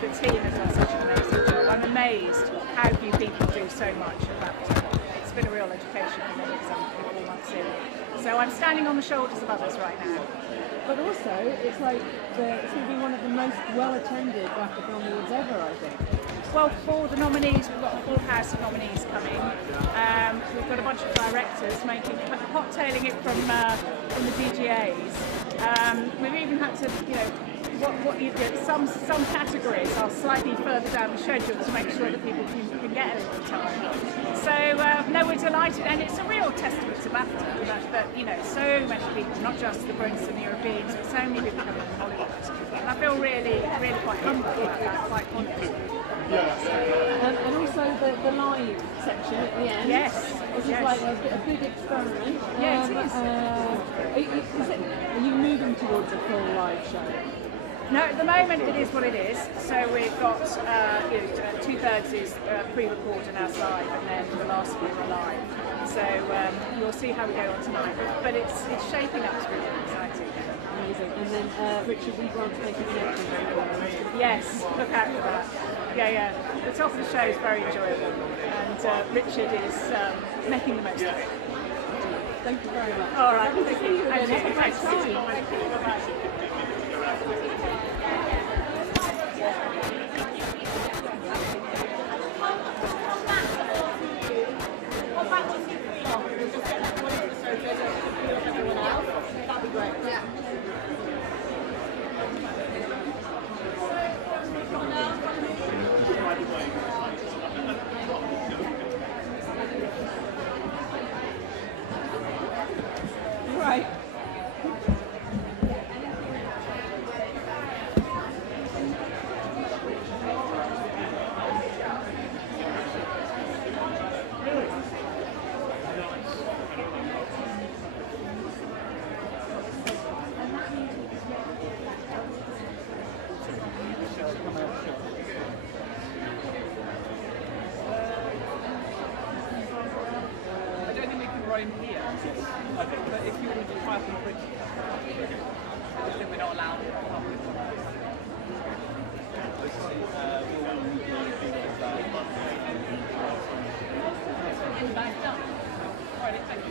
the team has done such an amazing job. I'm amazed how few people do so much at BAFTA. It's been a real education for me because I'm 4 months in. So I'm standing on the shoulders of others right now. But also, it's like it's going to be one of the most well-attended BAFTA Film Awards ever, I think. Well, for the nominees, we've got a full house of nominees coming. We've got a bunch of directors cocktailing it from the DGAs. We've even had to, some categories are slightly further down the schedule to make sure that people can get a little time. So no, we're delighted, and it's a real testament to BAFTA that so many people, not just the Brits and the Europeans, but so many people coming from Hollywood. And I feel really, really quite humble about that, quite honoured. And also the live section at the end. Yes. Which is like a big experiment. Yeah, it is. Are you moving towards a full live show? No, at the moment it is what it is. So we've got 2/3 is pre-recorded and as live, and then the last few are live. So we'll see how we go on tonight. But it's shaping up to be really exciting. Amazing. And then Richard, we want to make a connection. Yes, look out for that. Yeah. The top of the show is very enjoyable, and Richard is making the most of it. Thank you very much. All right, thank you. Have a great time. Thank you. Bye-bye. That'd be great. Yeah. Right. I don't think we can roam here. I think that if you want to try from the bridge, I think we're not allowed. Right, thank you.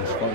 It's fun.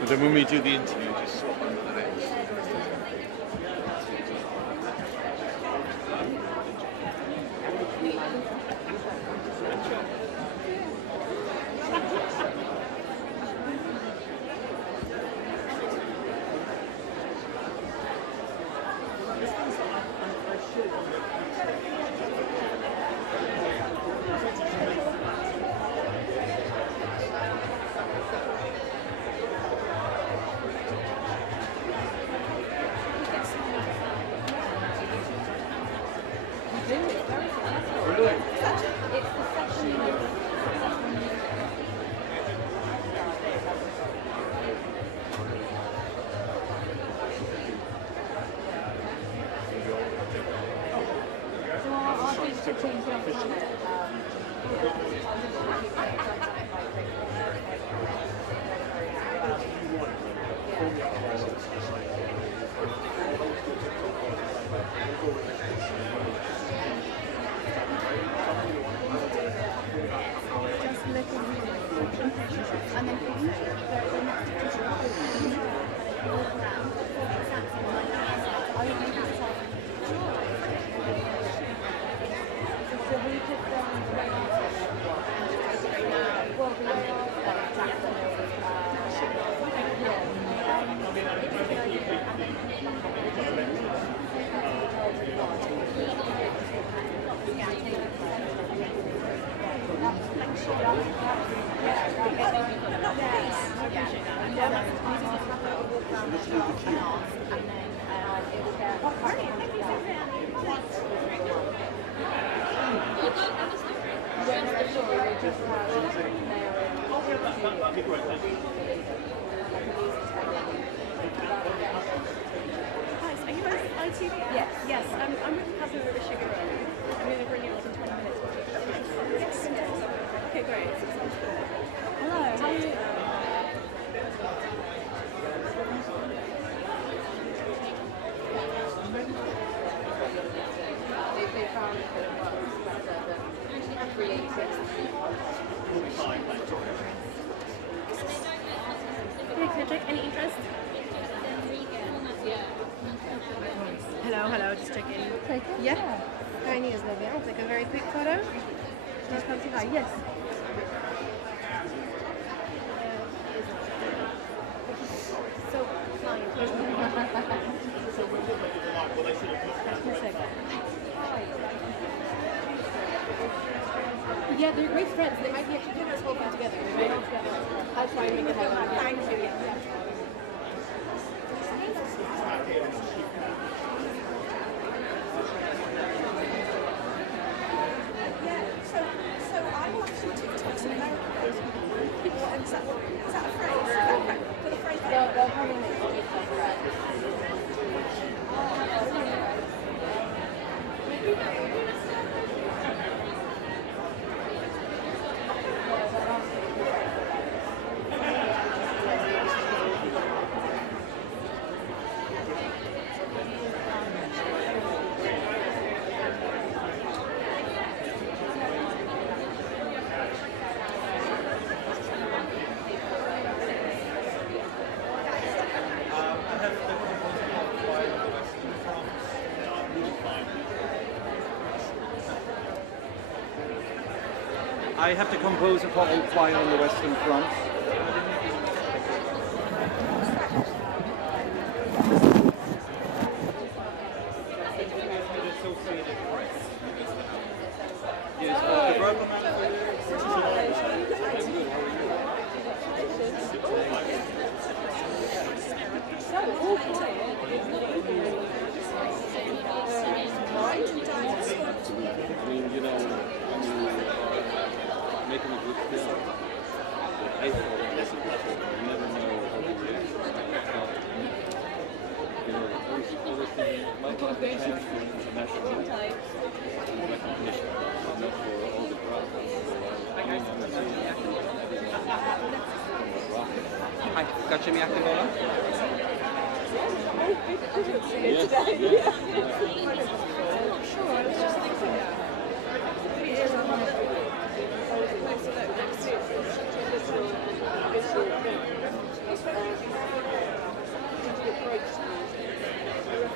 But then when we do the interview, just swap under the names. I think the team jumped on it. Just looking and then the next picture walk around, exactly like that. I would make that sound. So we just well, the way Yes. Yes, I'm with cousin with a sugar roll. I'm going to bring it up in 20 minutes. Okay, great. hello, how are you? They found that it was better than creative. Okay, can I check any interest? Hello, just checking. Take it? Yeah. Very neat, isn't it? I'll take a very quick photo. Can I come say hi? Yes. So yeah, they're great friends. They might be actually doing this whole thing together. They might all together. I'll try and make it happen. Thank you. Yeah. So I watched some TikToks in America. Is that a phrase? Is that for the phrase? They'll probably make it like that. I have to compose a couple flying on the Western Front. Yes, the broken making a good film. I never know how to do it. Other things, my international recognition, not for all the problems. Hi, got your acting on? Yes, yes. Sure, I was just thinking that.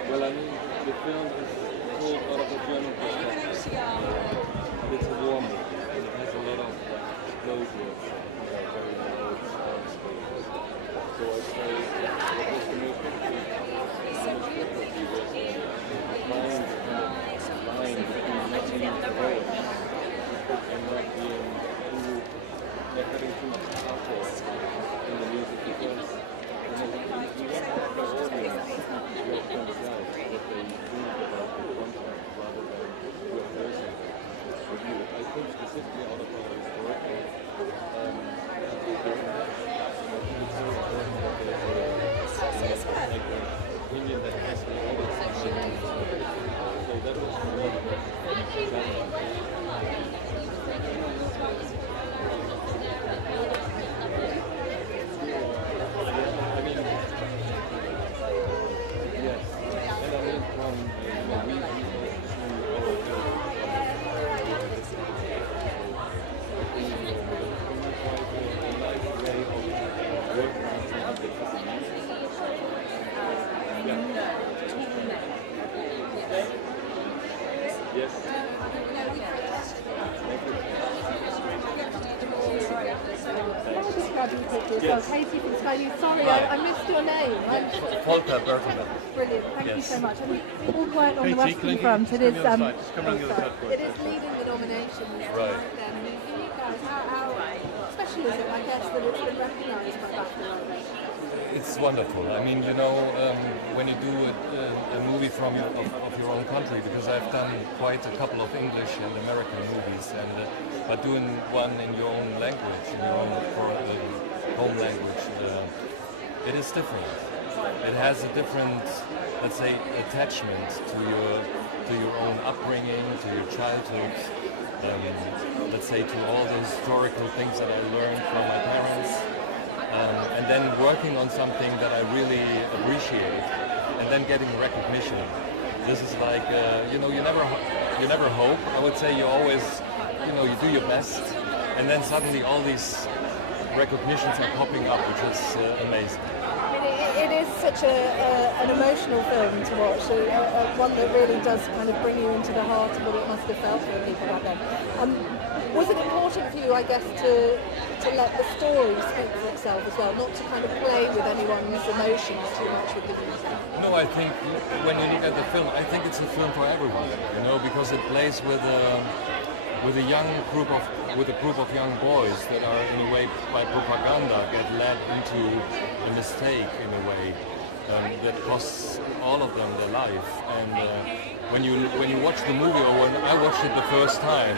Well, I mean, the film is told out of a German perspective. And it's a war movie, and it has a lot of explosives, very low space. So I'd say what was the most difficulty was applying the kind of line between not being heroic and not being not having too much pathos in the music, because we want to have the audience what comes out, what they think about the content, rather than do a person review it. I think specifically out of our historical it's so important that there's an opinion that has the audience. So that was for me I mean, yes, and I mean from we also yes. Can I just grab you quickly as well? Katie from Sky News. Sorry, I missed your name. Volker Bertelmann. Brilliant. Thank you so much. And we all quiet on the Katie, Western Front. It is It is leading the nominations. Right. And for you guys, how special is it, I guess, that it's been recognised by BAFTA? It's wonderful. I mean, when you do a movie from of your own country, because I've done quite a couple of English and American movies, and but doing one in your own language, in your own home language, it is different. It has a different, let's say, attachment to your own upbringing, to your childhood. Let's say to all the historical things that I learned from my parents. And then working on something that I really appreciate, and then getting recognition. This is like, you never hope. I would say you always, you do your best, and then suddenly all these recognitions are popping up, which is amazing. It is such an emotional film to watch, one that really does kind of bring you into the heart of what it must have felt for people back then. Was it important for you, I guess, to let the story speak for itself as well, not to kind of play with anyone's emotions too much with the music? No, I think when you look at the film, I think it's a film for everyone, because it plays with a group of young boys that are in a way by propaganda get led into a mistake in a way that costs all of them their life. And when you watch the movie, or when I watched it the first time,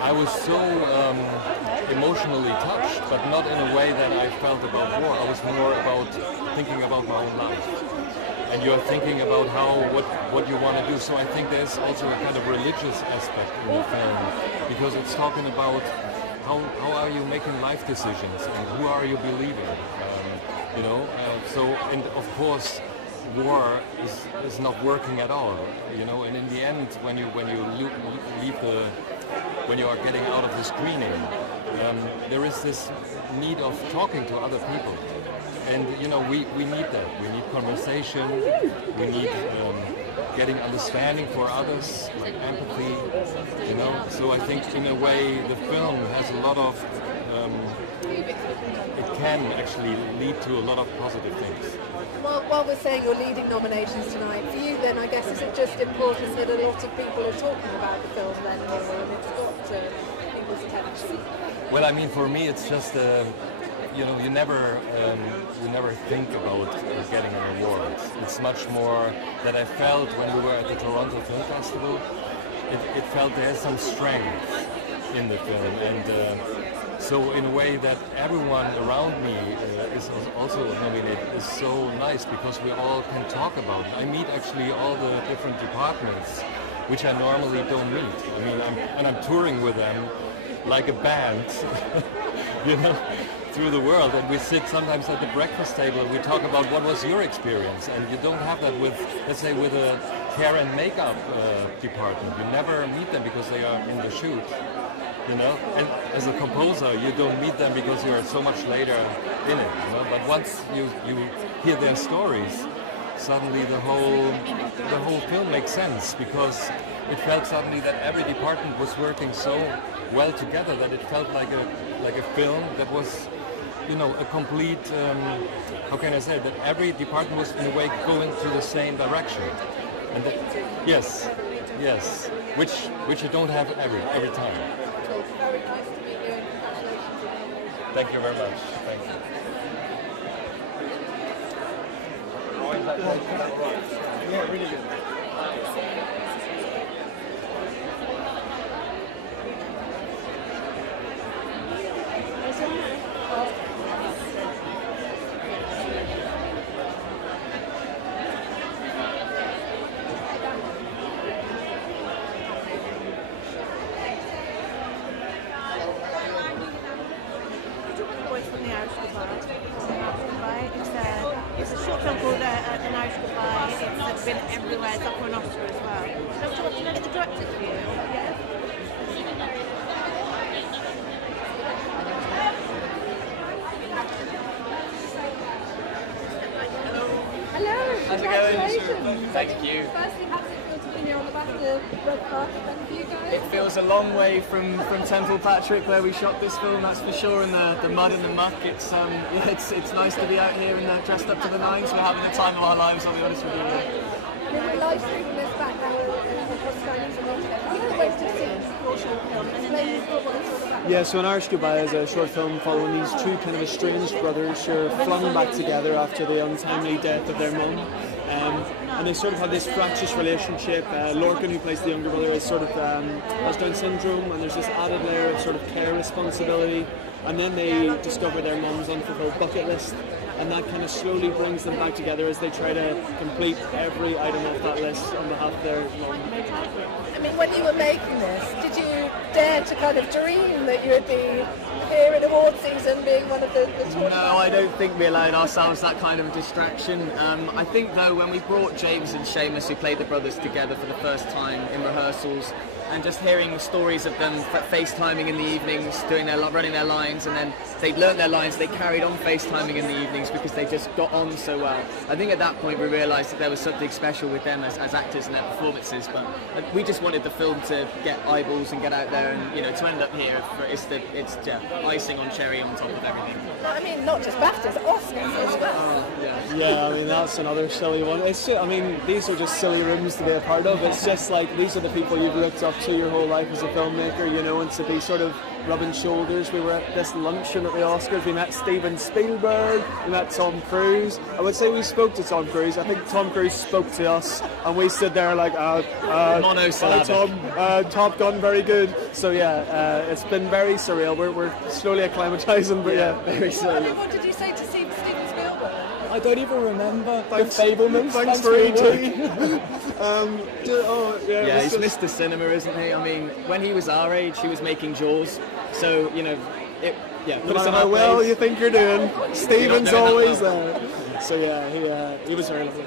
I was so emotionally touched, but not in a way that I felt about war. I was more about thinking about my own life. And you're thinking about what you want to do. So I think there's also a kind of religious aspect in the film, because it's talking about how are you making life decisions and who are you believing. And of course, war is not working at all. And in the end, when you are getting out of the screening, there is this need of talking to other people. And we need that. We need conversation. We need getting understanding for others, like empathy. So I think in a way the film has a lot of. It can actually lead to a lot of positive things. Well, while we're saying you're leading nominations tonight, for you then, I guess, is it just important that a lot of people are talking about the film then more, and it's got people's attention? Well, I mean, for me, it's just. You never think about getting an award. It's much more that I felt when we were at the Toronto Film Festival. It felt there's some strength in the film, and so in a way that everyone around me is also nominated is so nice, because we all can talk about it. I meet actually all the different departments, which I normally don't meet. I mean, I'm touring with them like a band, through the world, and we sit sometimes at the breakfast table and we talk about what was your experience, and you don't have that with, let's say, with a hair and makeup department. You never meet them because they are in the shoot, and as a composer you don't meet them because you are so much later in it, but once you hear their stories, suddenly the whole film makes sense, because it felt suddenly that every department was working so well together that it felt like a film that was a complete, how can I say, that every department was in a way going to the same direction. And yes, which you don't have every time. Very nice to meet you, and congratulations again. Thank you very much. Thank you. Yeah, really good. everywhere is up for an Oscar as well. So do you want to look at the director's view? Yeah. Hello, How's it going? congratulations. Thank you. Firstly, how does it feel to be here on the BAFTA red carpet then for you guys? It feels a long way from Temple Patrick where we shot this film, that's for sure, and the mud and the muck. It's it's nice to be out here and dressed up to the nines. We're having the time of our lives, I'll be honest with you. We're live streaming this back now across Skynews and Nottingham. How many ways to see your short film? And explain what it's all about. Yeah, so An Irish Goodbye is a short film following these two kind of estranged brothers who are flung back together after the untimely death of their mum. And they sort of have this fractious relationship. Lorcan, who plays the younger brother, is sort of has Down syndrome, and there's this added layer of sort of care responsibility. And then they discover their mum's unfulfilled bucket list, and that kind of slowly brings them back together as they try to complete every item off that list on behalf of their mum. I mean, when you were making this, did you dare to kind of dream that you would be here in award season being one of the No, I don't think we allowed ourselves that kind of distraction. I think though when we brought James and Seamus, who played the brothers, together for the first time in rehearsals, and just hearing stories of them FaceTiming in the evenings, running their lines, and then they'd learnt their lines, they carried on FaceTiming in the evenings because they just got on so well. I think at that point we realised that there was something special with them as actors and their performances, but we just wanted the film to get eyeballs and get out there, and to end up here, it's icing on cherry on top of everything. I mean, not just BAFTAs, Oscars as well. Yeah, I mean, that's another silly one. It's just, I mean, these are just silly rooms to be a part of. It's just like, these are the people you've looked up to your whole life as a filmmaker, and to be sort of rubbing shoulders. We were at this luncheon at the Oscars, we met Steven Spielberg, we met Tom Cruise. I would say we spoke to Tom Cruise. I think Tom Cruise spoke to us, and we stood there like, monosyllabic. Tom, Top Gun, very good. So yeah, it's been very surreal. We're slowly acclimatizing, but yeah, very surreal. What did you say to Steven Spielberg? I don't even remember. Thanks, the Fablemans. Thanks for ET. He's Mr. Cinema, isn't he? I mean, when he was our age, he was making Jaws. So no matter how well you think you're doing, Steven's always there. So yeah, he was very lovely.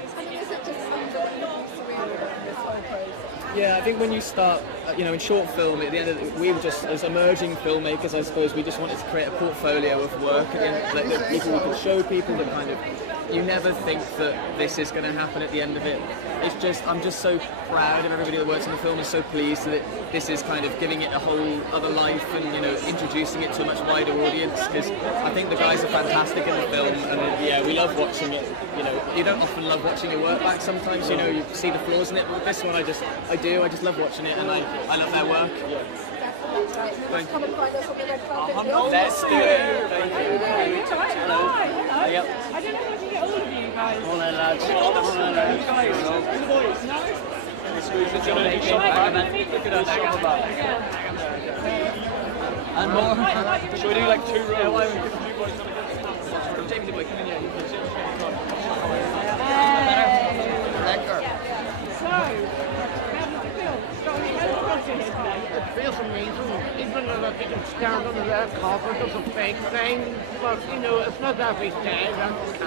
Yeah, I think when you start, in short film, at the end of we were just, as emerging filmmakers, I suppose, we just wanted to create a portfolio of work, and that people we could show people that kind of, you never think that this is going to happen at the end of it. It's just, I'm just so proud of everybody that works on the film, and so pleased that this is kind of giving it a whole other life, and introducing it to a much wider audience, because I think the guys are fantastic in the film, and we love watching it. You don't often love watching your work back sometimes, you see the flaws in it, but this one I just love watching it, and I love their work. Thank you. Let's do it. Thank you. Hello. Yep. I don't know if I can get all of you guys. All their lads. And more. Should we do like 2 rows? Jamie, come in here. It feels amazing, even though you can stand on the red carpet as a fake thing, but it's not every day that you can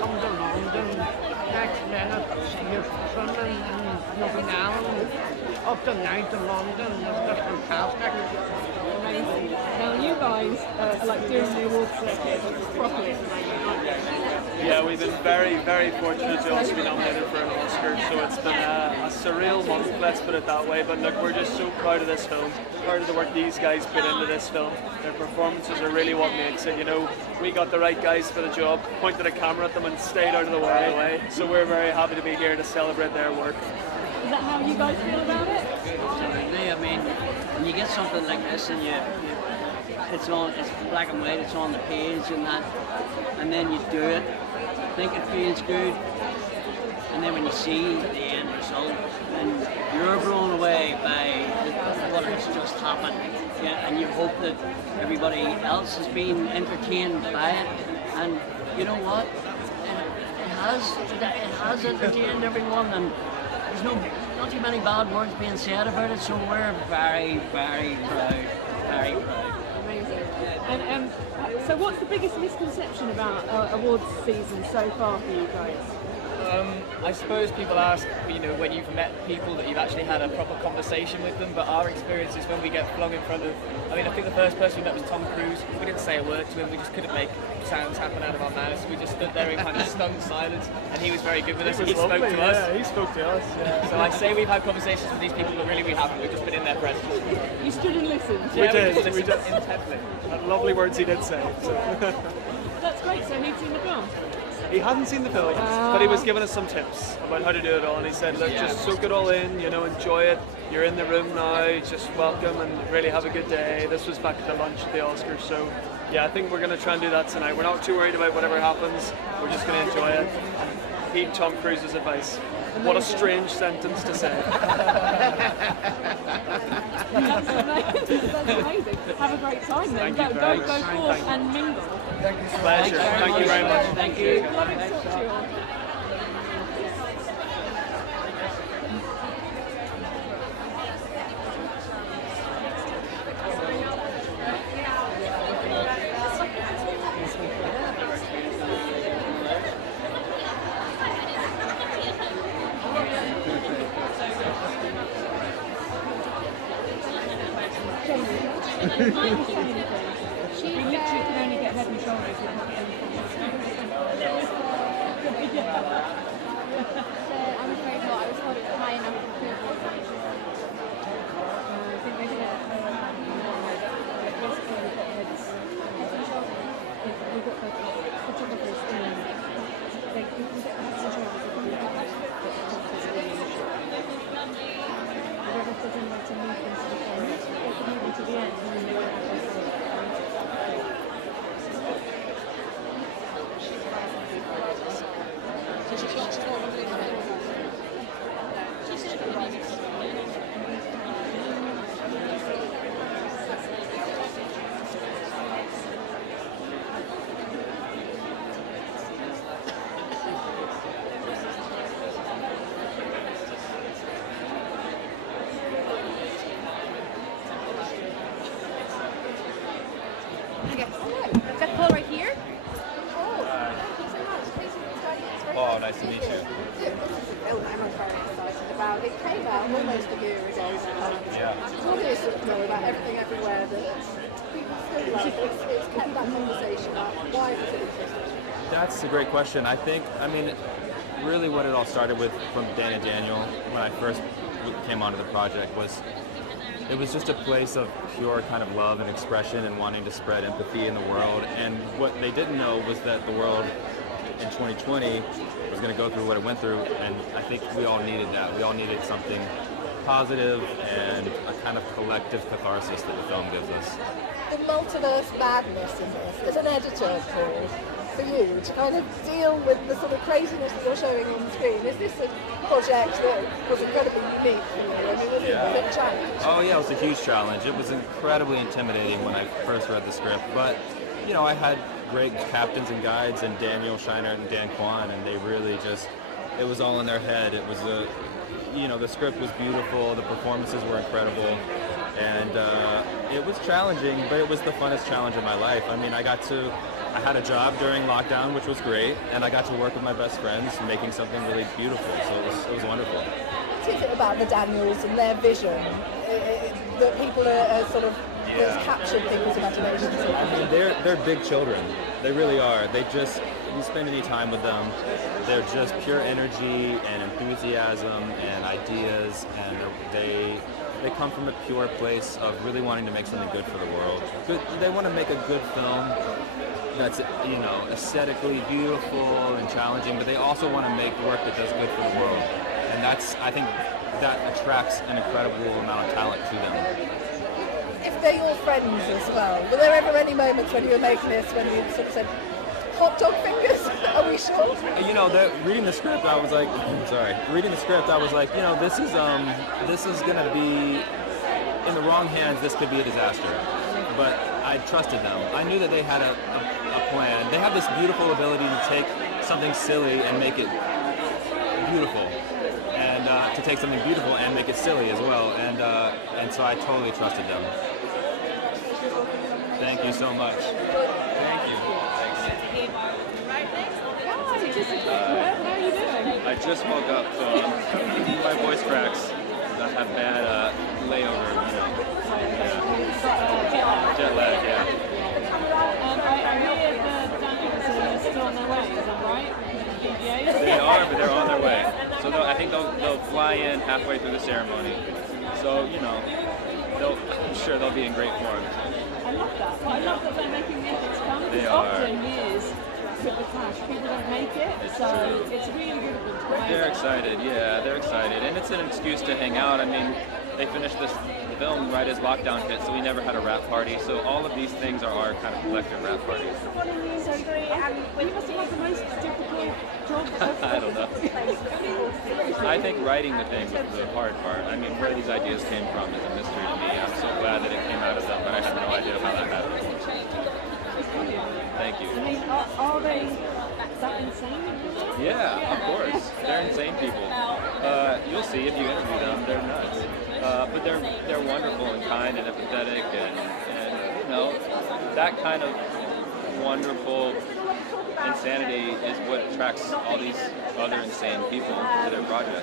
come to London, next minute you're swimming in Northern Ireland, up the night to London, it's just fantastic. Now you guys are like doing the awards circuit properly. Yeah, we've been very, very fortunate to also be nominated for an Oscar, so it's been a surreal month, let's put it that way. But look, we're just so proud of this film, proud of the work these guys put into this film. Their performances are really what makes it. We got the right guys for the job, pointed a camera at them and stayed out of the way. So we're very happy to be here to celebrate their work. Is that how you guys feel about it? Absolutely. I mean, when you get something like this and it's black and white, it's on the page and then you do it, think it feels good, and then when you see the end result, and you're blown away by what has just happened, and you hope that everybody else has been entertained by it, and you know what? It has entertained everyone, and there's not too many bad words being said about it, so we're very, very proud, very proud. Amazing. And so what's the biggest misconception about awards season so far for you guys? I suppose people ask, you know, when you've met people that you've actually had a proper conversation with them, but our experience is when we get flung in front of, I mean, I think the first person we met was Tom Cruise. We didn't say a word to him, we just couldn't make sounds happen out of our mouths. We just stood there in kind of stunned silence, and he was very good with us. He spoke to us. Yeah, he spoke to us. Yeah. So I say we've had conversations with these people, but really we haven't. We've just been in their presence. You stood and listened. We did. We did intently. Lovely words he did say. So. That's great. So he'd seen the film. He hadn't seen the film yet, but he was giving us some tips about how to do it all, and he said, look, just soak it all in, you know, enjoy it. You're in the room now, just welcome and really have a good day. This was back at the lunch at the Oscars, so yeah, I think we're going to try and do that tonight. We're not too worried about whatever happens, we're just going to enjoy it and heed Tom Cruise's advice. What a strange sentence to say. That's amazing. Have a great time then. Go forth and mingle. Thank you. Pleasure. Thank you very much. Thank you. Lovely to talk to you all. We literally can only get head and shoulders with not getting I'm afraid not. I was told it's high enough for approval. I think they said basically we've got heads and shoulders. We've got photographers in. They can get heads and shoulders if we have photographers in. I don't know if there's any way to move them to the end. They can move them to the end and then they won't have those things. Okay. Is that call right here? Oh, nice to meet you. I'm very excited about. It came out almost a year ago. Yeah. What is it know about everything everywhere that people feel like it's kept that conversation up? Why is it interesting? That's a great question. I think, I mean, really what it all started with from Dan and Daniel when I first came onto the project was it was just a place of pure kind of love and expression and wanting to spread empathy in the world. And what they didn't know was that the world in 2020 was going to go through what it went through, and I think we all needed that. We all needed something positive and a kind of collective catharsis that the film gives us. The multiverse madness in this, as an editor, Paul, for you to kind of deal with the sort of craziness that you're showing on screen, is this a project that was incredibly unique for you? I mean, was it a big challenge? Oh yeah, it was a huge challenge. It was incredibly intimidating when I first read the script, but you know, I had great captains and guides and Daniel Shiner and Dan Kwan, and they really just, it was all in their head. It was you know, the script was beautiful, the performances were incredible, and it was challenging, but it was the funnest challenge of my life. I mean, I had a job during lockdown, which was great, and I got to work with my best friends making something really beautiful, so it was wonderful. What is it about the Daniels and their vision that people are sort of, that's captured people's imaginations? I mean, they're big children. They really are. You spend any time with them, they're just pure energy and enthusiasm and ideas, and they come from a pure place of really wanting to make something good for the world. They want to make a good film that's, you know, aesthetically beautiful and challenging, but they also want to make work that does good for the world. And that's, I think, that attracts an incredible amount of talent to them. If they're your friends as well, were there ever any moments when you were making this when you sort of said, hot dog fingers, are we sure? You know, reading the script, I was like, reading the script, I was like, you know, this is gonna be, in the wrong hands, this could be a disaster. But I trusted them. I knew that they had a plan. They have this beautiful ability to take something silly and make it beautiful. And to take something beautiful and make it silly as well. And so I totally trusted them. Thank you so much. Thank you. Right next. Hi, Jessica. How are you doing? I just woke up, so my voice cracks. I have bad layover, you know. Yeah. Jet lag, yeah. I hear the dancers are still on their way, is that right? They are, but they're on their way. So I think they'll fly in halfway through the ceremony. So, you know, I'm sure they'll be in great form. I love that. Well, I love that they're making the effort to come. They Because are. often years with the Clash, people don't make it, so it's really good of them to come They're over. excited, yeah, they're excited. And it's an excuse to hang out. I mean, they finished this film right as lockdown hit, so we never had a wrap party. So all of these things are our kind of collective wrap parties. So you must have had the most difficult job of I don't know. I think writing the thing was the hard part. I mean, where these ideas came from is a mystery to me. I'm so glad that it came out of them, but I have no idea how that happened. Thank you. I mean, are they that insane? Yeah, of course. They're insane people. You'll see if you interview them. They're nuts. But they're wonderful and kind and empathetic and you know, that kind of wonderful insanity is what attracts all these other insane people to their projects.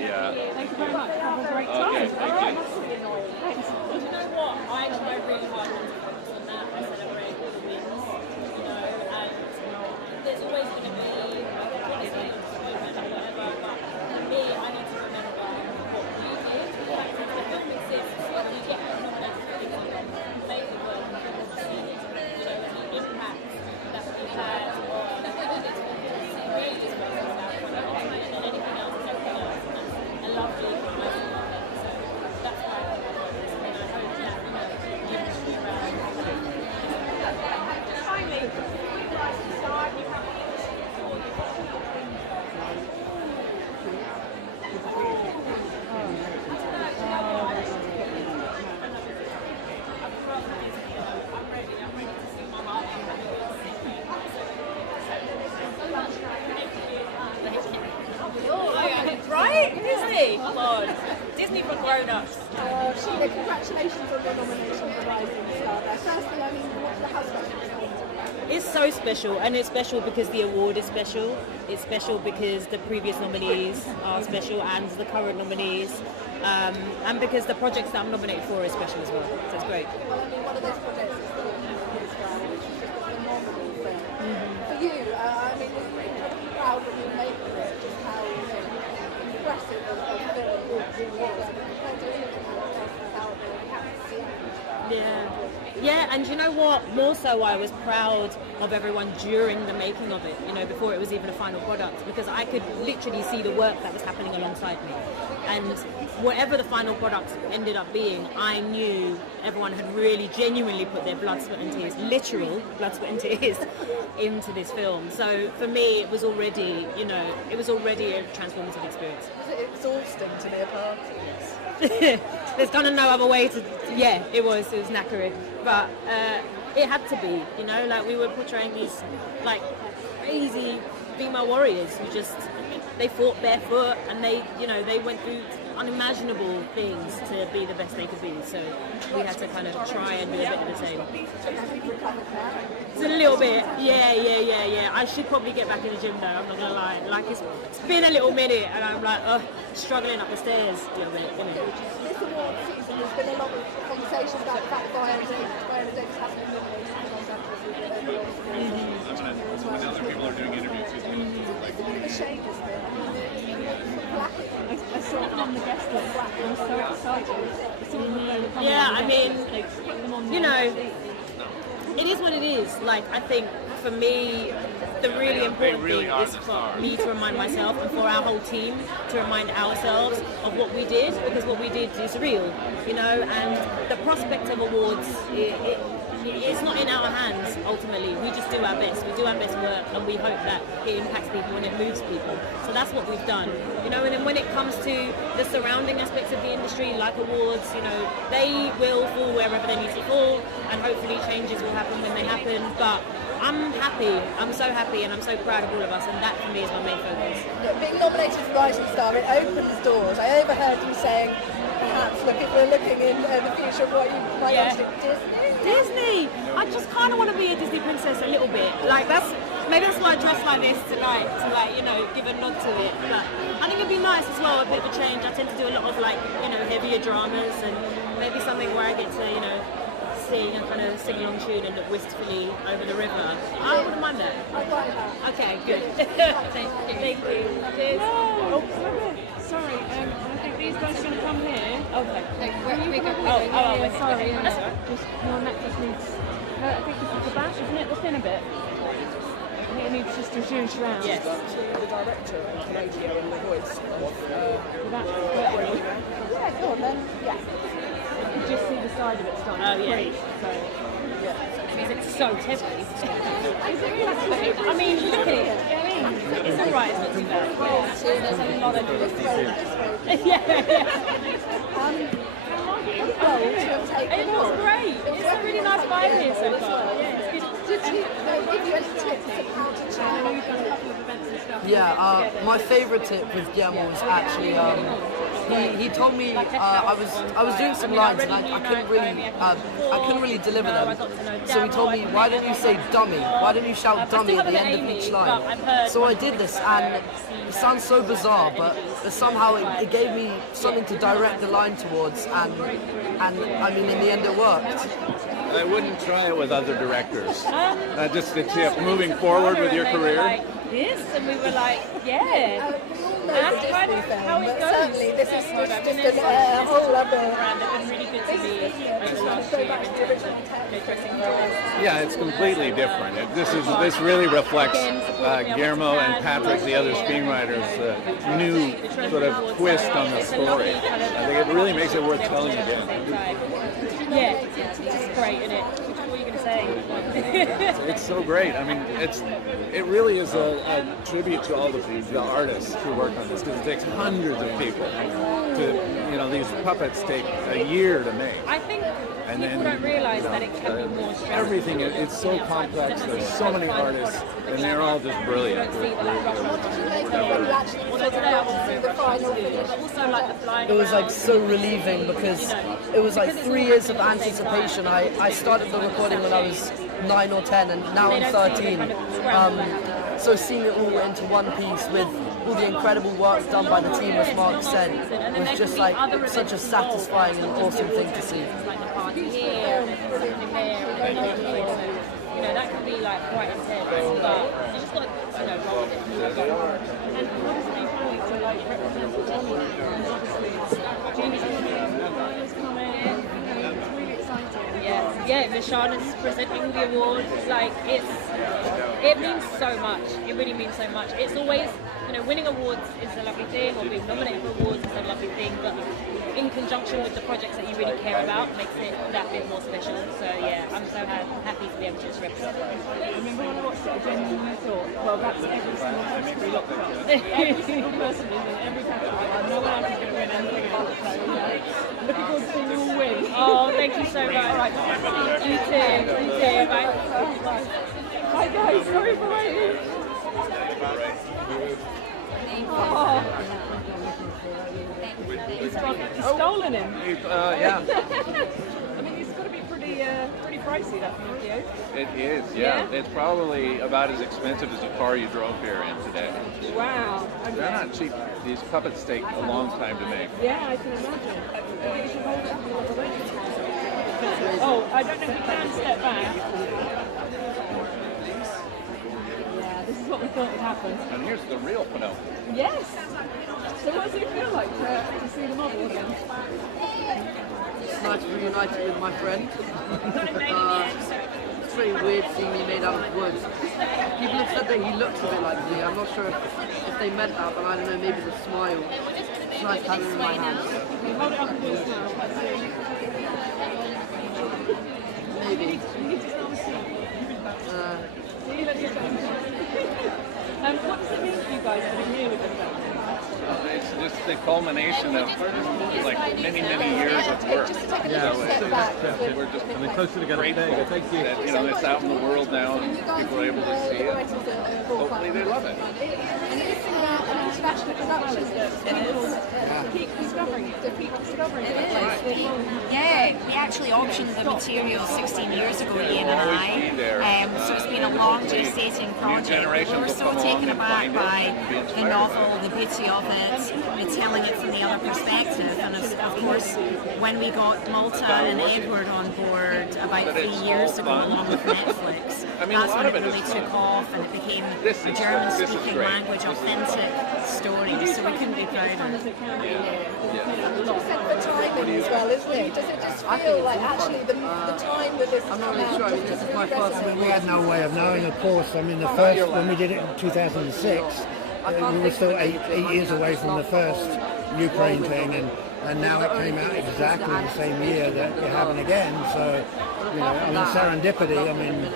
Yeah. Thank you very much. Have a great time. Okay, thank you. Thanks. Do you know what? I try really hard on that. I celebrate all the wins, you know, and there's always going to be criticism and whatever, but for me, I need to remember what we did. Like, the film exists, and we get nominated for things like amazing work, and people see it, you know, the impact that we had on its community, as well as that, and then anything else, everything else, and a lovely lesson on it. So that's why I think I love this, and I hope that, you know, the industry around. Finally, you guys decide you have the industry for you. Right? Disney? Come on. Disney for grown-ups. Sheila, congratulations on your nomination for Rising Star. Firstly, I mean, how special is it? It's so special, and it's special because the award is special. It's special because the previous nominees are special and the current nominees, and because the projects that I'm nominated for are special as well. So it's great. Well, I mean, one of those projects is the Israel, which is just a phenomenal film. For you, I mean, we're really proud that you made it, just how impressive a film it really is. Compared to anything else that's out there, we have to see it. Yeah, and you know what? More so, I was proud of everyone during the making of it, you know, before it was even a final product, because I could literally see the work that was happening alongside me. And whatever the final product ended up being, I knew everyone had really genuinely put their blood, sweat and tears, literal blood, sweat and tears, into this film. So for me, it was already, you know, it was already a transformative experience. Was it exhausting to be a part of this? There's kind of no other way to, yeah, it was knackering, but it had to be, you know, like we were portraying these like crazy female warriors who just, they fought barefoot and they, you know, they went through unimaginable things to be the best they could be, so we had to kind of try and do a bit of the same. It's a little bit, yeah. I should probably get back in the gym though, I'm not gonna lie. Like it's been a little minute and I'm like, struggling up the stairs a little bit, you know. This award season, there's been a lot of conversation about the fact that Viola Davis hasn't been nominated for Los Angeles. Other people are doing interviews. It's a bit of a shame, isn't it? I saw them on the guest list. I'm so excited. Yeah, I mean, you know, it is what it is. Like, I think for me, the really important thing is for me to remind myself and for our whole team to remind ourselves of what we did, because what we did is real, you know, and the prospect of awards, it's not in our hands ultimately. We just do our best. We do our best work and we hope that it impacts people and it moves people. So that's what we've done. You know, and then when it comes to the surrounding aspects of the industry, like awards, you know, they will fall wherever they need to fall and hopefully changes will happen when they happen. But I'm happy. I'm so happy and I'm so proud of all of us, and that for me is my main focus. Being nominated for Rising Star, it opens doors. I overheard you saying, perhaps we're looking in the future of what you might want to do. Disney. I just kind of want to be a Disney princess a little bit. Like maybe that's why I dress like this tonight, to like, you know, give a nod to it. But I think it'd be nice as well, a bit of a change. I tend to do a lot of like, you know, heavier dramas, and maybe something where I get to, you know, sing and kind of sing along tune and look wistfully over the river. I wouldn't mind that. Okay, good. Thank you. Cheers. Oh, sorry. I think these guys are going to come here. Okay. Sorry. Just your necklace needs. I think this is the bash, isn't it? Look in a bit. I think it needs just to zhoosh around. Yes. The director of Pinocchio and the voice of Yeah, go on then. Yeah. You just see the side of it starting to creep. So, It means it's so heavy. is it really? I mean, look at it. It's alright, it's not too bad. Yeah. There's a lot of It was great. It's a really nice vibe here so far. Yeah, it's good. Did she give you any tips on how to change? Yeah, my favourite tip with Guillermo was actually he told me I was doing some lines and I couldn't really deliver them. So he told me, why don't you say dummy? Why don't you shout dummy at the end of each line? So I did this, and it sounds so bizarre, but somehow it gave me something to direct the line towards, and I mean in the end it worked. I wouldn't try it with other directors. Just a tip, moving forward with your career. Like this, and we were like, yeah. That's kind of how it goes. Certainly, this is just a whole other. It's been really good to me over the last year in terms of dressing roles. Yeah, it's completely different. This really reflects Guillermo and Patrick, the other screenwriters, new sort of twist on the story. I think it really makes it worth telling again. Yeah, it's great, isn't it? What are you going to say? It's so great. I mean, it really is a tribute to all the artists who work on this, because it takes hundreds of people to, you know, these puppets take a year to make. I think and people don't realise that it can be more stressful. Everything, it's so complex. There's so many artists, and they're all just brilliant. It was like so relieving, because it was like 3 years of anticipation. I started the recording when I was 9 or 10, and now I'm 13. So seeing it all into one piece with all the incredible work done by the team, as Mark said, was just like such a satisfying and awesome thing to see. You know, that can be like quite intense, but you just got to, you know, roll with it. And what does it mean finally to like represent the genre? And obviously it's coming, it's really exciting. Yeah, Vishana's presenting the award. Like it means so much. It really means so much. It's always, you know, winning awards is a lovely thing, or being nominated for awards is a lovely thing, but in conjunction with the projects that you really care about makes it that bit more special. So yeah, I'm so happy to be able to just represent it. I remember when I watched it, I genuinely thought, well, that's every single category locked up. Every single person is in every category, and no one else is going to win anything else. So yeah, looking forward to seeing you all win. Oh, thank you so much. Right. You too. Bye. Hi guys, sorry for waiting. Oh. He's stolen him. Yeah. I mean, it's got to be pretty pricey, that Pinocchio. It is, yeah. It's probably about as expensive as the car you drove here in today. Wow. Okay. They're not cheap. These puppets take a long time to make. Yeah, I can imagine. You should hold it up a little bit. Oh, I don't know if you can step back. Yeah, this is what we thought would happen. And here's the real Pinocchio. Yes. So what does it feel like to see the model again? It's nice to be reunited with my friend. It's very weird seeing me made out of wood. People have said that he looks a bit like me. I'm not sure if they meant that, but I don't know, maybe the smile. It's nice having him in my hands. Hold it up and do a smile. Let's see. Maybe. You need to start with C. See, let's just what does it mean for you guys to be here with the film? It's just the culmination of like many years of work. We're just closer together. Thank you. That, you know, it's out in the world now, and people are able to see it. Hopefully, they love it. And this thing about an international production, challenge that people keep discovering it. They keep discovering it. It is. We actually optioned the material 16 years ago, Ian and I. So it's been a long gestating project. We were so taken aback by the novel, the beauty of it, the telling it from the other perspective. And of course, when we got Malta and Edward on board about 3 years ago, along with Netflix, that's when it really took off and it became a German-speaking language, authentic story. So we couldn't be prouder. It's the timing as well, isn't it? Does it just feel like actually the time that this I'm not really sure. This is my first We had no way of knowing, of course. I mean, the first, when we did it in 2006, we were still eight years away from the first Ukraine thing, and now it came out exactly the same year that it happened again. So, you know, I mean, serendipity, I mean,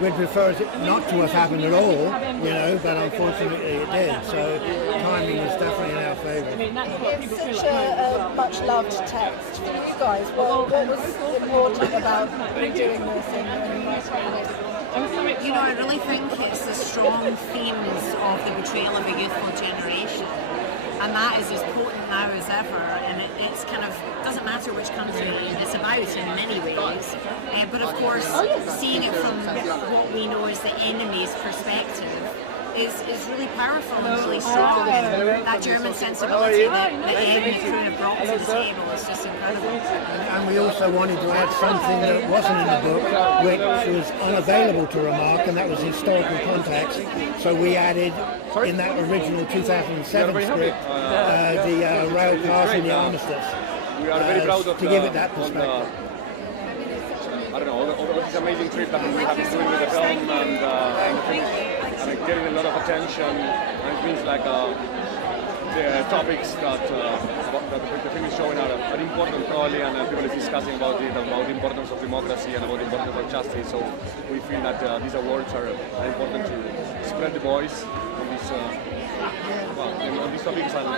we'd prefer it not to have happened at all, you know, but unfortunately it did. So timing was definitely in our favour. It's such a much-loved text for you guys. What was important about doing this and writing it? You know, I really think it's the strong themes of the betrayal of a youthful generation. And that is as potent now as ever, and it's kind of, doesn't matter which country it's about in many ways, but of course seeing it from what we know as the enemy's perspective is really powerful and really strong, and that German sensibility that Ed and the crew have brought to the table is just incredible. And we also wanted to add something that wasn't in the book, which was unavailable to Remark, and that was historical context. So we added, in that original 2007 script, the rail cars and the armistice, We are very proud of to give it that perspective. I don't know, all this amazing trip that we have been doing with the film, and getting a lot of attention, and things like the topics that the film is showing are important probably, and people is discussing about it, about the importance of democracy and about the importance of justice. So we feel that these awards are important to spread the voice on this, on these topics, and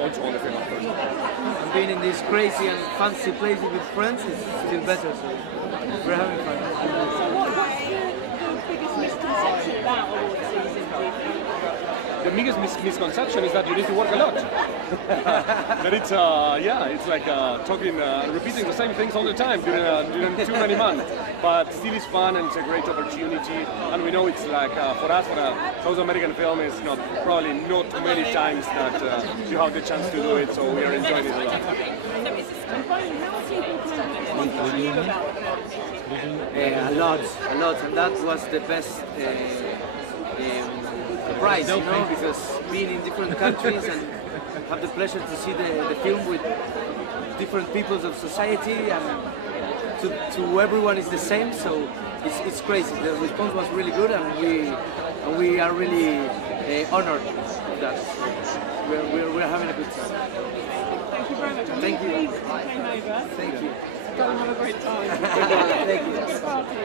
also on the film, of course. And being in this crazy and fancy place with friends is still better, so we're having fun. So what's the biggest misconception about award season, do you think? The biggest misconception is that you need to work a lot. That it's it's like talking, repeating the same things all the time during too many months. But still, it's fun and it's a great opportunity. And we know it's like for us, for a South American film, is probably not many times that you have the chance to do it. So we are enjoying it a lot. A lot, and that was the best surprise, you know, because being in different countries and have the pleasure to see the film with different peoples of society, and to everyone is the same, so it's crazy. The response was really good, and we are really honored of that. We're having a good time. Thank you very much. I'm Thank you. pleased that you came over. Thank you. Go and have a great time. Thank you. Good party.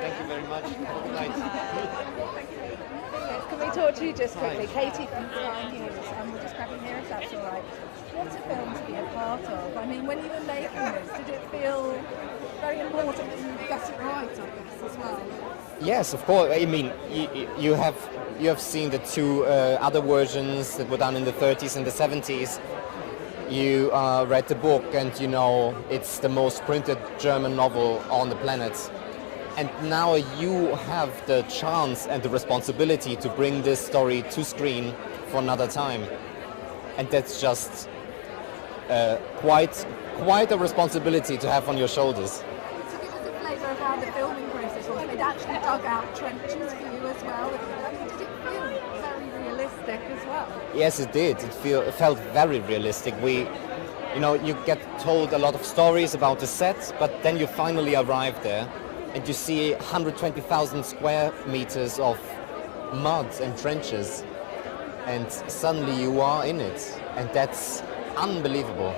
Thank you very much. Can we talk to you just quickly? Katie from Sky News, and we'll just grab in here if that's all right. What's a film to be a part of? I mean, when you were making this, did it feel very important that you got it right, I guess, as well? Yes, of course. I mean, you have seen the two other versions that were done in the 30s and the 70s. You read the book, and you know it's the most printed German novel on the planet. And now you have the chance and the responsibility to bring this story to screen for another time. And that's just quite a responsibility to have on your shoulders. To give us a flavour of how the filming process was, they'd actually dug out trenches for you as well. I mean, did it feel very realistic as well? Yes, it did. It felt very realistic. You get told a lot of stories about the set, but then you finally arrive there and you see 120,000 square meters of mud and trenches, and suddenly you are in it, and that's unbelievable.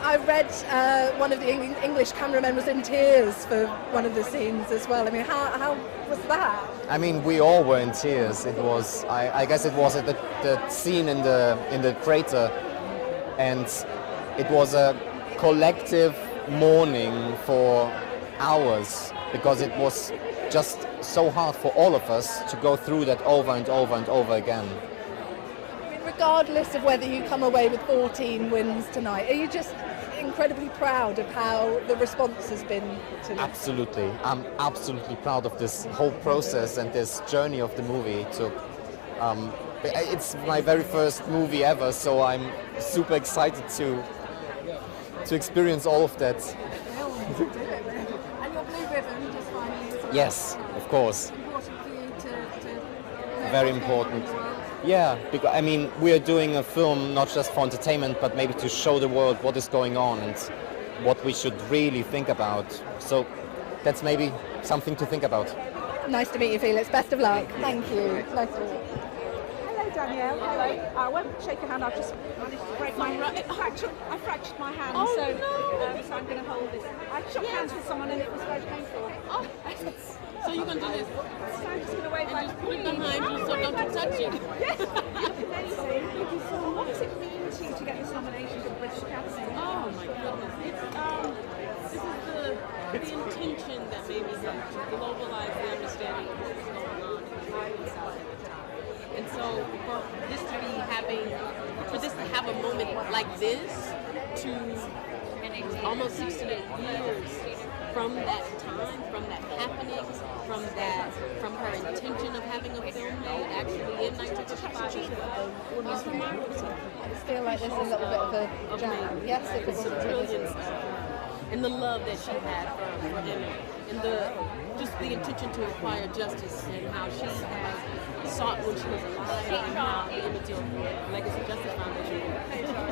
I read one of the English cameramen was in tears for one of the scenes as well. I mean, how was that? I mean, we all were in tears. It was, I guess it was at the scene in the crater, and it was a collective mourning for hours, because it was just so hard for all of us to go through that over and over and over again. I mean, regardless of whether you come away with 14 wins tonight, are you just incredibly proud of how the response has been to this? Absolutely. I'm absolutely proud of this whole process and this journey of the movie. It's my very first movie ever, so I'm super excited to experience all of that. And your blue ribbon just finally. Yes, of course. Important for you to Very important. Yeah, because I mean, we are doing a film not just for entertainment, but maybe to show the world what is going on and what we should really think about. So that's maybe something to think about. Nice to meet you, Felix. Best of luck. Thank you. Nice to meet you. Hello, Danielle. Hello. I won't shake your hand. I've just managed to break my hand. I fractured my hand, so I'm going to hold this. I shook hands with someone and it was very painful. Oh. So you're going to do this? So I'm just going to wave my put it behind you so don't you touch it. Yes. Amazing. Thank you so much. What does it mean to you to get this nomination for the British Academy? Oh my goodness. This is the intention that made me have to globalize the understanding of what's going on inside the time. And so for this to have a moment like this, to almost 68 years from that time, from that happening, from her intention of having a film made actually in 1955 is remarkable. I just feel like there's a little bit of a jam. Yes, it was the brilliance and the love that she had for him, and just the intention to acquire justice, and how she has sought when she was alive, and how the image of Legacy Justice Foundation.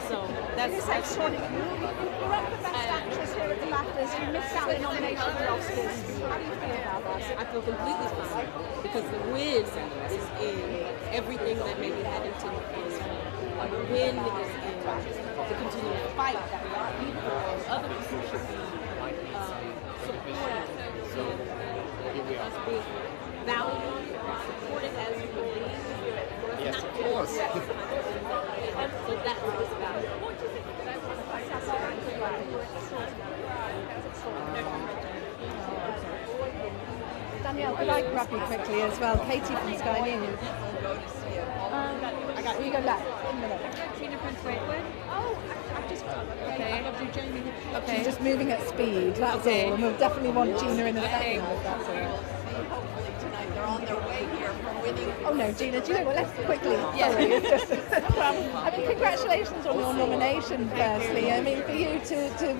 So that's extraordinary. You're up for Best Actress here at the BAFTAs. You missed out the nomination for the Oscars. How do you feel about that? I feel completely fine, because the win is in everything that made me had intended for this film. The win is in the continuing fight that people and other people should be supporting, us being valued, supported as we believe. Yes, of course. So that's what it's about. Danielle, could I grab you quickly as well? Katie from Sky News. Will you go back in a minute? Tina Prince Wakewood. Oh, I've just okay. I've got to do Jamie. Okay. She's just moving at speed, that's all. And we'll definitely want Gina in a second, if that's all. Tonight they're on their way here from winning. Oh no, Gina, do you know what? Let's quickly. Yeah. Sorry, it's just, I mean, congratulations on your nomination, firstly. I mean, for you to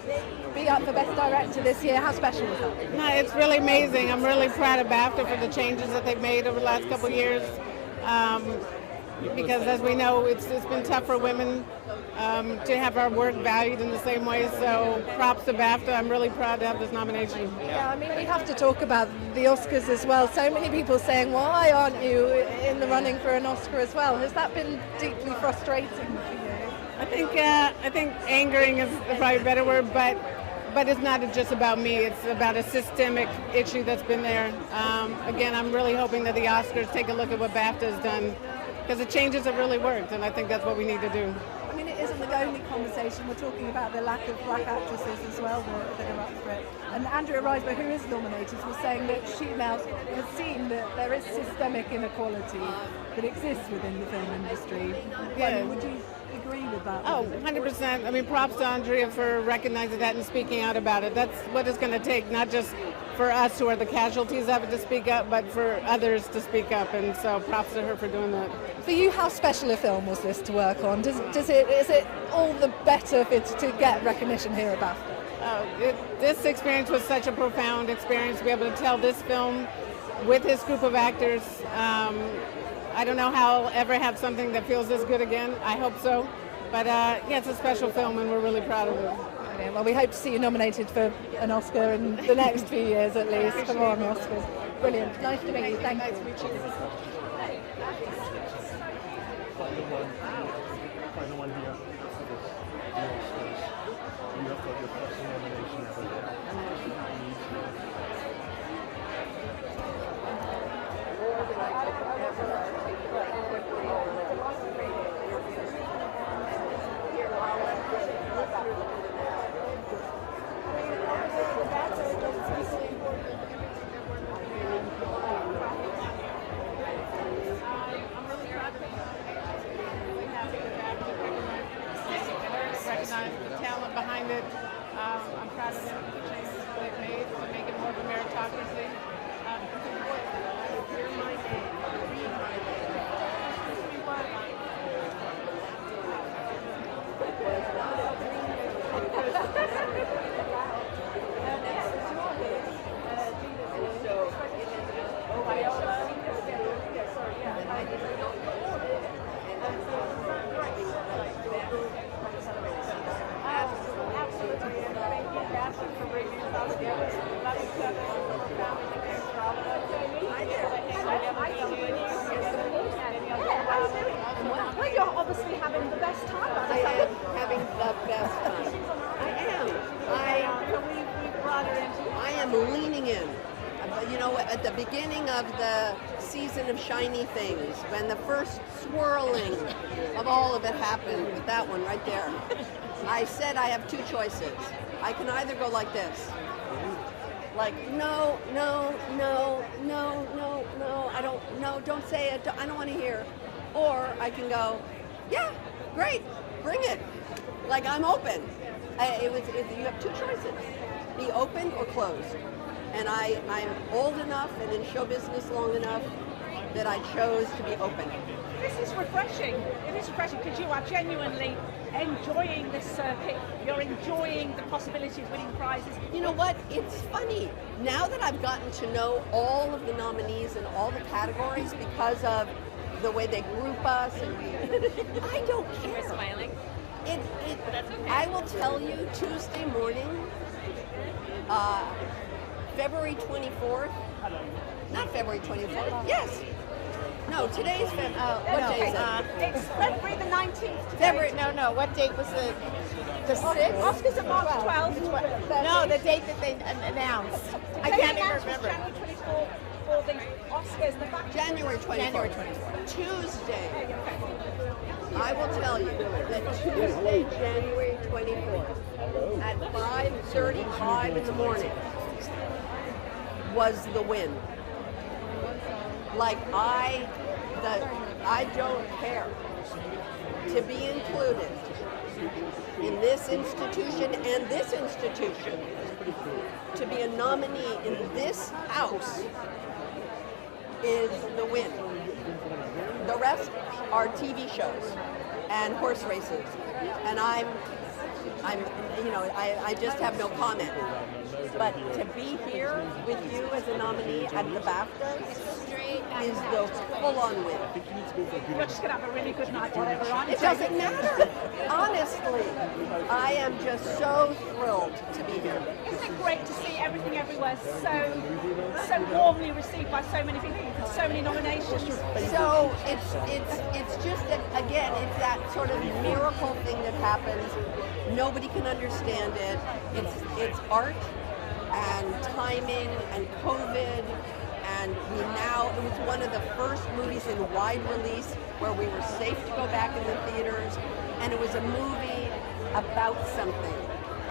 be up for Best Director this year, how special was that? No, it's really amazing. I'm really proud of BAFTA for the changes that they've made over the last couple of years. Because as we know, it's been tough for women to have our work valued in the same way. So props to BAFTA. I'm really proud to have this nomination. Yeah, I mean, we have to talk about the Oscars as well. So many people saying, why aren't you in the running for an Oscar as well? Has that been deeply frustrating for you? I think angering is probably a better word, but it's not just about me. It's about a systemic issue that's been there. Again, I'm really hoping that the Oscars take a look at what BAFTA has done, because the changes have really worked, and I think that's what we need to do. I mean, isn't the only conversation. We're talking about the lack of black actresses as well that are up for it. And Andrea Riseborough, who is nominated, was saying that she now has seen that there is systemic inequality that exists within the film industry. Yeah. Would you agree with that? Oh, 100%. I mean, props to Andrea for recognizing that and speaking out about it. That's what it's going to take, not just for us who are the casualties of it to speak up, but for others to speak up. And so props to her for doing that. For you, how special a film was this to work on? Is it all the better to get recognition here at BAFTA? This experience was such a profound experience to be able to tell this film with this group of actors. I don't know how I'll ever have something that feels this good again. I hope so. But yeah, it's a special film and we're really proud of it. Brilliant. Well, we hope to see you nominated for an Oscar in the next few years at least. Come on, Oscars. Brilliant. Nice to meet you. Thank you. Final one here for the Oscars. You have got your first nomination ever. Recognize the talent behind it. I'm proud of them for the changes they've made to make it more of a meritocracy. Well, you're obviously having the best time. I am having the best time. I am. I am leaning in. You know, at the beginning of the season of Shiny Things, when the first swirling of all of it happened with that one right there, I said I have two choices. I can either go like this, like no, no, no, no, no, no, don't say it, I don't want to hear. Or I can go, yeah, great, bring it. Like I'm open. You have two choices, be open or closed. And I'm old enough and in show business long enough that I chose to be open. This is refreshing. It is refreshing because you are genuinely enjoying this circuit. You're enjoying the possibility of winning prizes. You know what? It's funny. Now that I've gotten to know all of the nominees in all the categories because of the way they group us, and I don't care. You're smiling. I will tell you, Tuesday morning, February 24th. Not February 24th. Yes. No, today's February. What day is it? It's February the 19th. February. No. What date was the 6th? Oscars at March 12th. No, the date that they announced. I can't even remember. January 24th for the Oscars. January 24th. January 24th. Tuesday. I will tell you that Tuesday, January 24th, at 5:35 in the morning, was the win. Like I don't care to be included in this institution and this institution, to be a nominee in this house is the win. The rest are TV shows and horse races, and I just have no comment. But to be here with you as a nominee at the BAFTA is the full-on win. You're just going to have a really good night, whatever. It doesn't matter. Honestly, I am just so thrilled to be here. Isn't it great to see Everything Everywhere so warmly received by so many people, so many nominations? So it's just that, again, it's that sort of miracle thing that happens. Nobody can understand it. It's art and timing and COVID, and it was one of the first movies in wide release where we were safe to go back in the theaters, and it was a movie about something.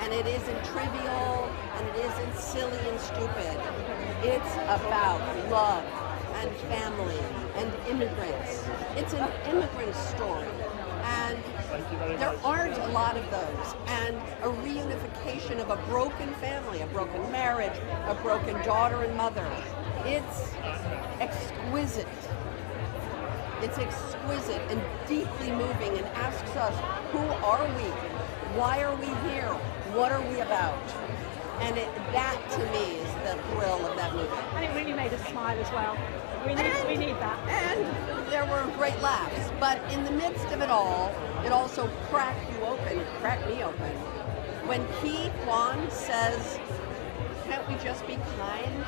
And it isn't trivial, and it isn't silly and stupid. It's about love and family and immigrants. It's an immigrant story. And there aren't a lot of those. And a reunification of a broken family, a broken marriage, a broken daughter and mother. It's exquisite. It's exquisite and deeply moving and asks us, who are we? Why are we here? What are we about? And that to me is the thrill of that movie. And it really made us smile as well. We need that. And there were great laughs. But in the midst of it all, it also cracked me open. When Ki Kwan says, can't we just be kind?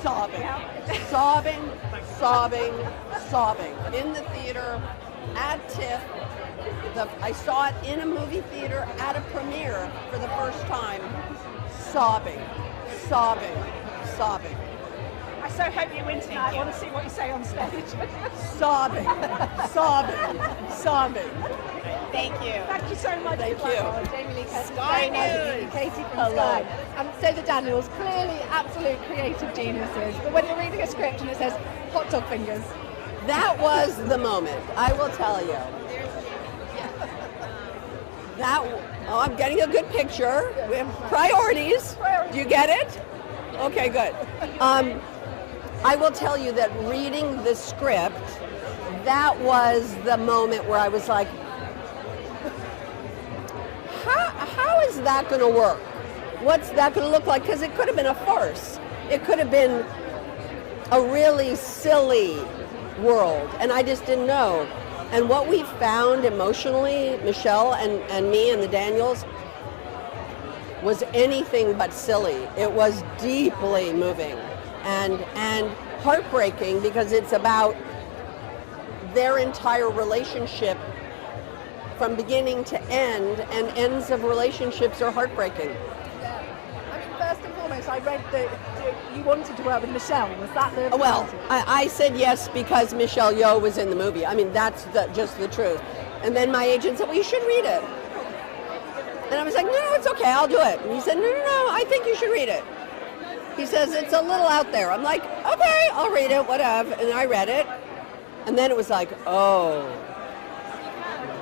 Sobbing. Sobbing, sobbing, sobbing. In the theater, at TIFF, I saw it in a movie theater at a premiere for the first time, sobbing, sobbing, sobbing. I so hope you win tonight. I want to see what you say on stage. Sobbing, sobbing, sobbing. Thank you. Thank you so much. Thank you. Jamie Lee Curtis, Sky very nice to meet you. Katie from Sky. So the Daniels, clearly absolute creative geniuses, but when you're reading a script and it says hot dog fingers. That was the moment, I will tell you. I'm getting a good picture. We have priorities. Do you get it? Okay, good. I will tell you that reading the script, that was the moment where I was like, how is that going to work? What's that going to look like? Because it could have been a farce. It could have been a really silly world, and I just didn't know. And what we found emotionally, Michelle and me and the Daniels, was anything but silly. It was deeply moving and heartbreaking, because it's about their entire relationship from beginning to end, and ends of relationships are heartbreaking. I mean, first and foremost, I read that you wanted to work with Michelle. Was that the... Well, I said yes because Michelle Yeoh was in the movie. I mean, that's just the truth. And then my agent said, well, you should read it. And I was like, no, it's okay, I'll do it. And he said, no, I think you should read it. He says, it's a little out there. I'm like, okay, I'll read it, whatever. And I read it. And then it was like, oh,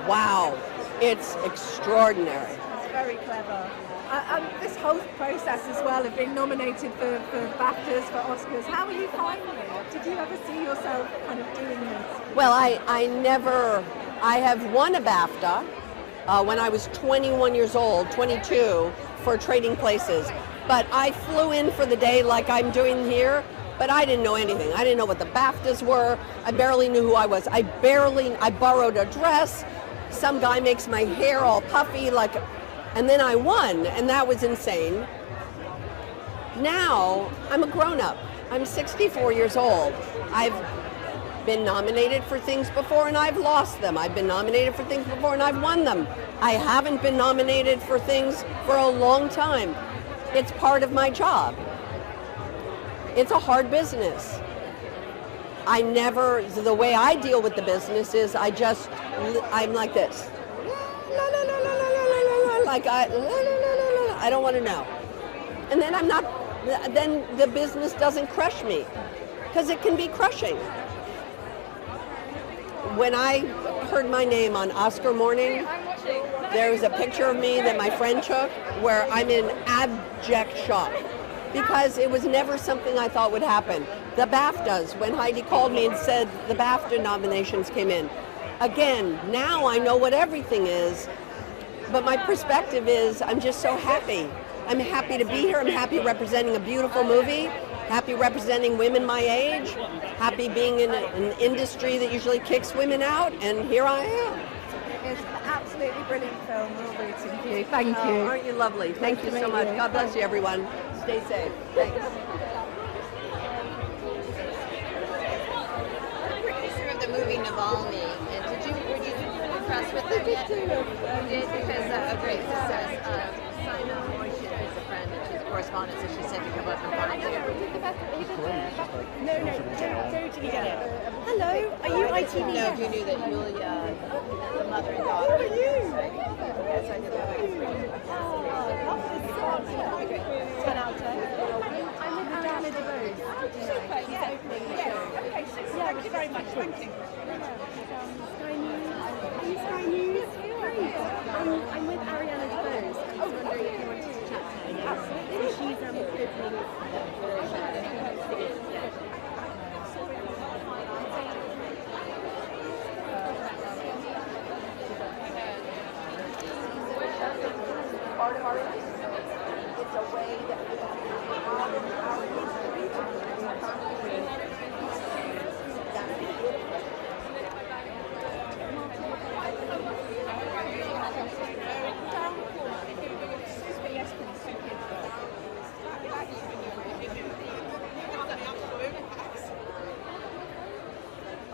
wow, it's extraordinary. It's very clever. And this whole process as well of being nominated for BAFTAs, for Oscars, how are you finding it? Did you ever see yourself kind of doing this? Well, I have won a BAFTA when I was 21 years old, 22, for Trading Places. But I flew in for the day like I'm doing here, but I didn't know anything. I didn't know what the BAFTAs were. I barely knew who I was. I borrowed a dress. Some guy makes my hair all puffy, and then I won, and that was insane. Now, I'm a grown-up. I'm 64 years old. I've been nominated for things before, and I've lost them. I've been nominated for things before, and I've won them. I haven't been nominated for things for a long time. It's part of my job. It's a hard business. The way I deal with the business is I'm like this. I don't want to know. And then then the business doesn't crush me, because it can be crushing. When I heard my name on Oscar morning, there was a picture of me that my friend took where I'm in abject shock, because it was never something I thought would happen. The BAFTAs, when Heidi called me and said the BAFTA nominations came in. Again, now I know what everything is, but my perspective is I'm just so happy. I'm happy to be here. I'm happy representing a beautiful movie, happy representing women my age, happy being in an industry that usually kicks women out, and here I am. It's an absolutely brilliant film. We're all rooting for you. Thank you. Aren't you lovely? Thank you so much. God bless you, everyone. Stay safe. Thanks. Producer of the movie Navalny, and were you impressed with them yet? You did, because of great success. Simon is a friend, and she's a correspondent, so she said to come up and find you. Did you get it? Hello, are you ITV? No, you knew that Julia, the mother and daughter. Who are you? Yes, I did that. I'm with Ariana DeBose. Super, yeah. Okay, super. Thank you very much. Thank you. Sky News. Are you Sky News? Great. I'm with Ariana DeBose. I was wondering if you wanted to chat to her. Absolutely. She's opening. Part of our history. It's a way that we honor our history and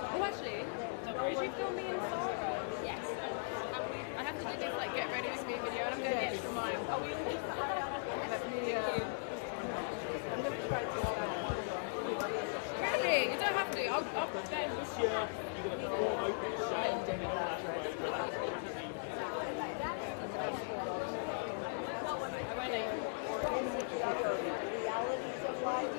Oh, actually, would you film me in Sorrow? Yes. I have to do this, like, get ready with me video, and I'm doing the extra mile. Oh, we all Really? You don't have to. I'll put that in this year. You're going to go open the show. realities of life.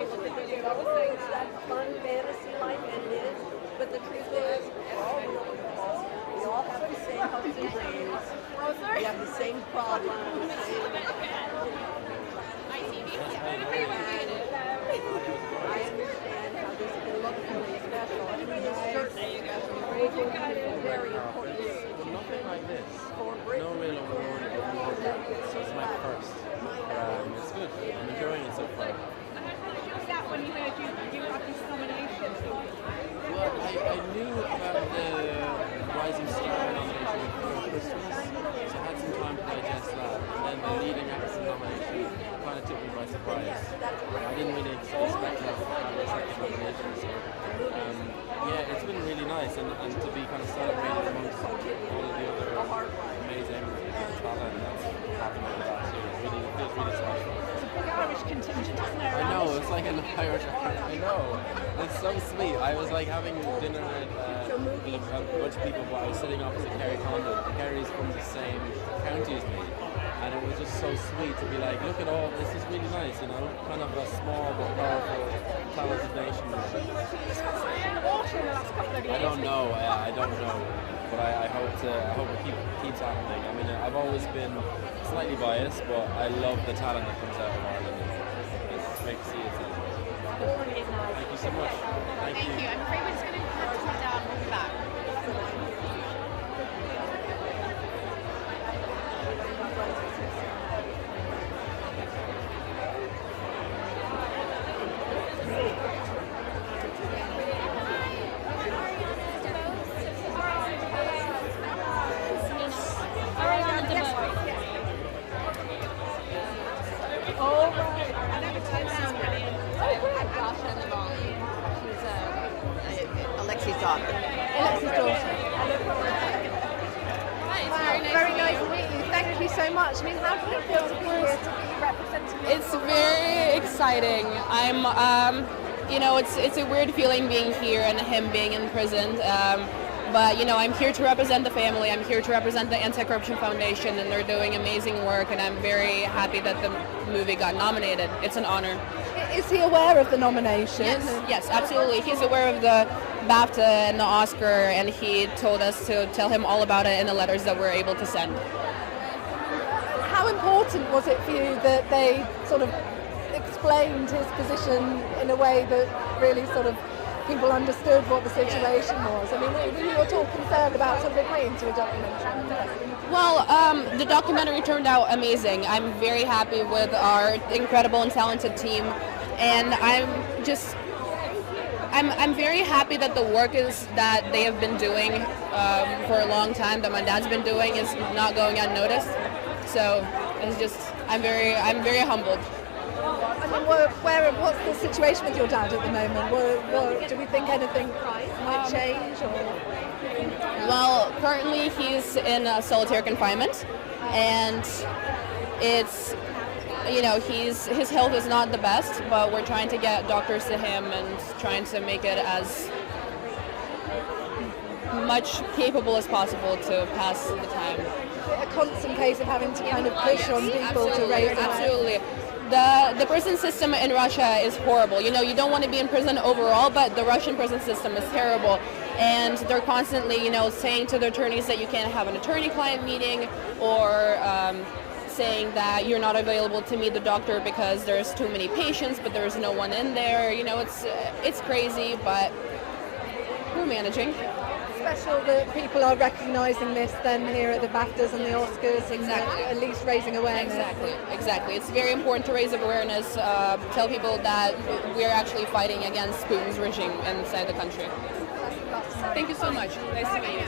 It's that fun fantasy life, and it is. But the truth is, we're all real people. We all have the same hopes and dreams. We have the same problems. I understand how this can look really special. I mean, it's certainly special. Very important. Nothing like this. No real award. So it's my first. It's good. I'm enjoying it so far. Was that when you heard you got this nomination? Well, I knew about the Rising Star nomination before Christmas, so I had some time to digest that. And then the leading actor nomination kind of took me by surprise. I didn't really expect to have a second nomination. So, yeah, it's been really nice, and to be kind of celebrated amongst all of the other amazing talent that's happened over the last year. It feels really special. Irish contingent, isn't there? I know, it's like an Irish. I know, it's so sweet. I was like having dinner with a bunch of people, but I was sitting opposite Kerry Condon. Kerry's from the same county as me, and it was just so sweet to be like, look at all this is really nice, you know, kind of a small but powerful talented nation. I don't know, but I hope it keeps happening. I mean, I've always been slightly biased, but I love the talent that comes out of Ireland. It's great to see it. Thank you so much. Thank you. I'm afraid we're just going to have to sit down. We'll be back. Alexi's daughter. Alexi's daughter. Very nice to meet you. Thank you so much. I mean, how does it feel to be here to be representing? It's very exciting. I'm, you know, it's a weird feeling being here and him being in prison. But you know, I'm here to represent the family. I'm here to represent the Anti-Corruption Foundation, and they're doing amazing work. And I'm very happy that the movie got nominated. It's an honor. Is he aware of the nomination? Yes, absolutely. He's aware of the BAFTA and the Oscar, and he told us to tell him all about it in the letters that we're able to send. How important was it for you that they sort of explained his position in a way that really sort of people understood what the situation was? I mean, were you at all concerned about sort of agreeing to a documentary? Well, the documentary turned out amazing. I'm very happy with our incredible and talented team, and I'm very happy that the work that they have been doing for a long time, that my dad's been doing, is not going unnoticed. So it's just, I'm very humbled. I mean, what's the situation with your dad at the moment? Do we think anything might change? Well, currently he's in solitary confinement, and it's you know, his health is not the best, but we're trying to get doctors to him and trying to make it as much capable as possible to pass the time. A constant case of having to kind of push on people to raise awareness. Absolutely. The prison system in Russia is horrible. You know, you don't want to be in prison overall, but the Russian prison system is terrible. And they're constantly, you know, saying to the attorneys that you can't have an attorney-client meeting, or saying that you're not available to meet the doctor because there's too many patients, but there's no one in there. You know, it's crazy, but we're managing. Special that people are recognising this then here at the BAFTAs and the Oscars, Exactly. and at least raising awareness. Exactly. It's very important to raise awareness, tell people that we're actually fighting against Putin's regime inside the country. Thank you so much. Nice to meet you.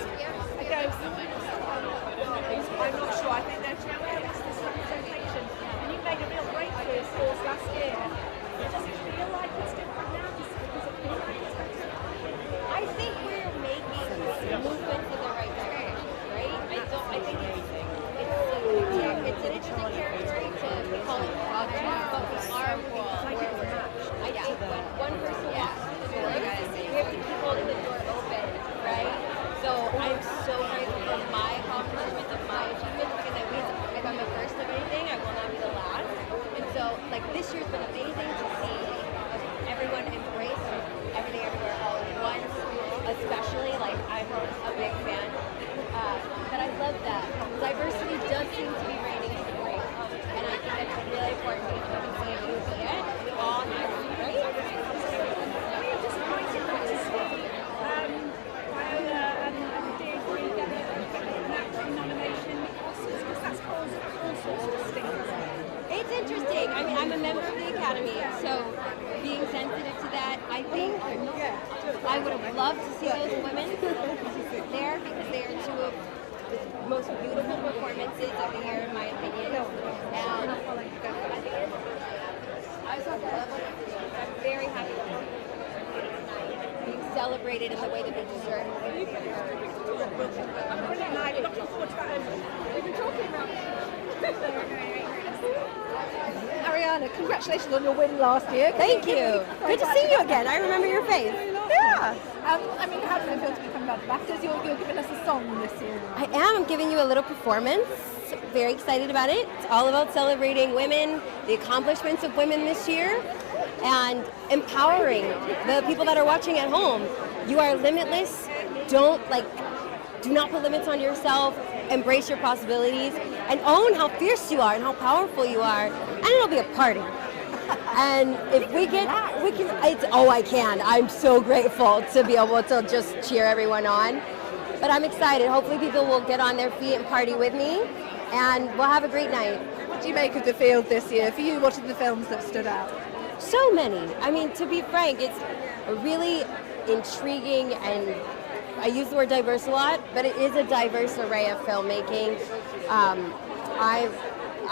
I'm not sure. I think they're trying to this representation, and you made a real breakthrough for us last year. Does it feel like it's different now? Does it feel like it's better? I think we're making movements in the right direction, right? I think it's an interesting territory to call it progress, but we are moving forward. I think when one person walks through the door, we have to keep holding the door open, right? So I'm so grateful for my accomplishments and my achievements, because that means if I'm the first of anything, I will not be the last. And so, like, this year's been amazing to see everyone embrace everything everywhere all at once, especially, like, I'm a big fan. But I love that. Diversity does seem to be reigning supreme. And I think that's really important because when we see a new event, we all have to be right. We're disappointed not to see Viola and Deirdre get an acting nomination in the Oscars, because that's caused all sorts of stings. It's interesting. I mean, I'm a member of the Academy, so being sensitive to that, I think I would have loved to see those women there, because they are two of the most beautiful performances of the year, in my opinion. And I'm very happy being celebrated in the way that they deserve. Brilliant night. We're looking forward to that. We've been talking about Ariana, congratulations on your win last year. Thank you. Good to see you again. I remember your face. Yeah. I mean, how does it feel to be coming back to BAFTAs? You're giving us a song this year. I am. I'm giving you a little performance. Very excited about it. It's all about celebrating women, the accomplishments of women this year, and empowering the people that are watching at home. You are limitless. Do not put limits on yourself. Embrace your possibilities and own how fierce you are and how powerful you are. And it'll be a party. And if we can, I can. I'm so grateful to be able to just cheer everyone on. But I'm excited. Hopefully people will get on their feet and party with me, and we'll have a great night. What do you make of the field this year? For you, what are the films that stood out? So many. I mean, to be frank, it's a really intriguing, and I use the word diverse a lot, but it is a diverse array of filmmaking.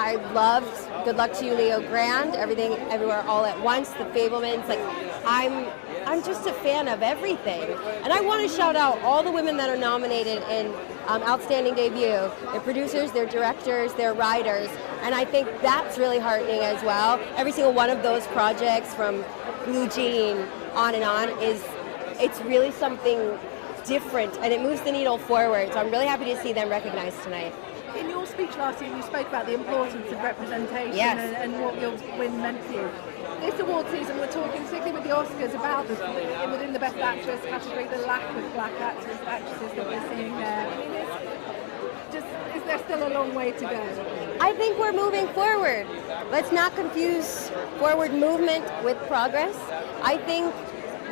I loved Good Luck to You, Leo Grand, Everything, Everywhere, All at Once, The Fablemans. Like, I'm just a fan of everything. And I want to shout out all the women that are nominated in Outstanding Debut. Their producers, their directors, their writers. And I think that's really heartening as well. Every single one of those projects, from Blue Jean on, it's really something different, and it moves the needle forward. So I'm really happy to see them recognized tonight. In your speech last year, you spoke about the importance of representation and what your win meant to you. This award season, we're talking particularly with the Oscars about within the Best Actress category, the lack of black actresses that we're seeing there. I mean, is there still a long way to go? I think we're moving forward. Let's not confuse forward movement with progress. I think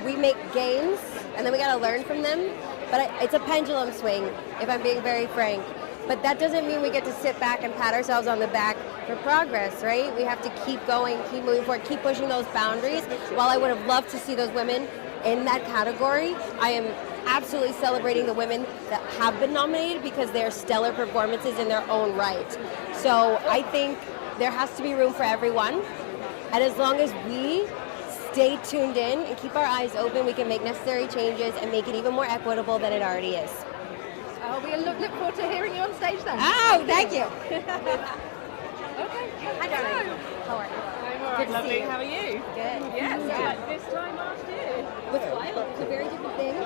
we make gains, and then we got to learn from them. But it's a pendulum swing, if I'm being very frank. But that doesn't mean we get to sit back and pat ourselves on the back for progress, right? We have to keep going, keep moving forward, keep pushing those boundaries. While I would have loved to see those women in that category, I am absolutely celebrating the women that have been nominated, because they're stellar performances in their own right. So I think there has to be room for everyone. And as long as we stay tuned in and keep our eyes open, we can make necessary changes and make it even more equitable than it already is. We look forward to hearing you on stage then. Oh, thank you. Okay. Hi, darling. How are you? I'm all right, Good to lovely. see you. How are you? Good. Yes, Yeah. like this time last year. It was wild. It's a very different thing. I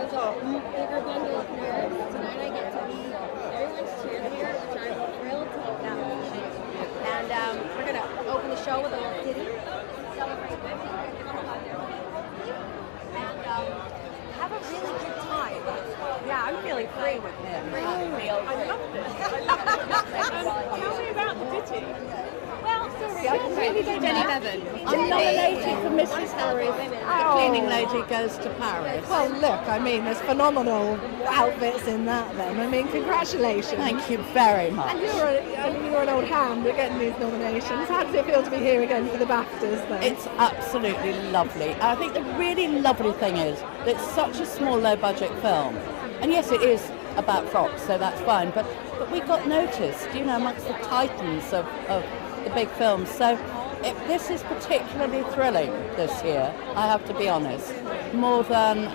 was a bigger bundle of nerves. Tonight I get to be everyone's cheerleader, which I'm thrilled to get that position. And we're going to open the show with a little ditty. Celebrate women. And have a really good time. Yeah, I'm feeling free with him. I love this. Tell me about the ditty. Well, Sorry, I can really don't Jenny know. Bevan. I'm nominated for Mrs. Paris. The cleaning lady goes to Paris. Well, look, I mean, there's phenomenal outfits in that then. I mean, congratulations. Thank you very much. And you're an old hand at getting these nominations. How does it feel to be here again for the BAFTAs then? It's absolutely lovely. I think the really lovely thing is that it's such a small, low-budget film. And yes, it is about frocks, so that's fine. But we got noticed, you know, amongst the titans of the big films. So this is particularly thrilling this year, I have to be honest. More than,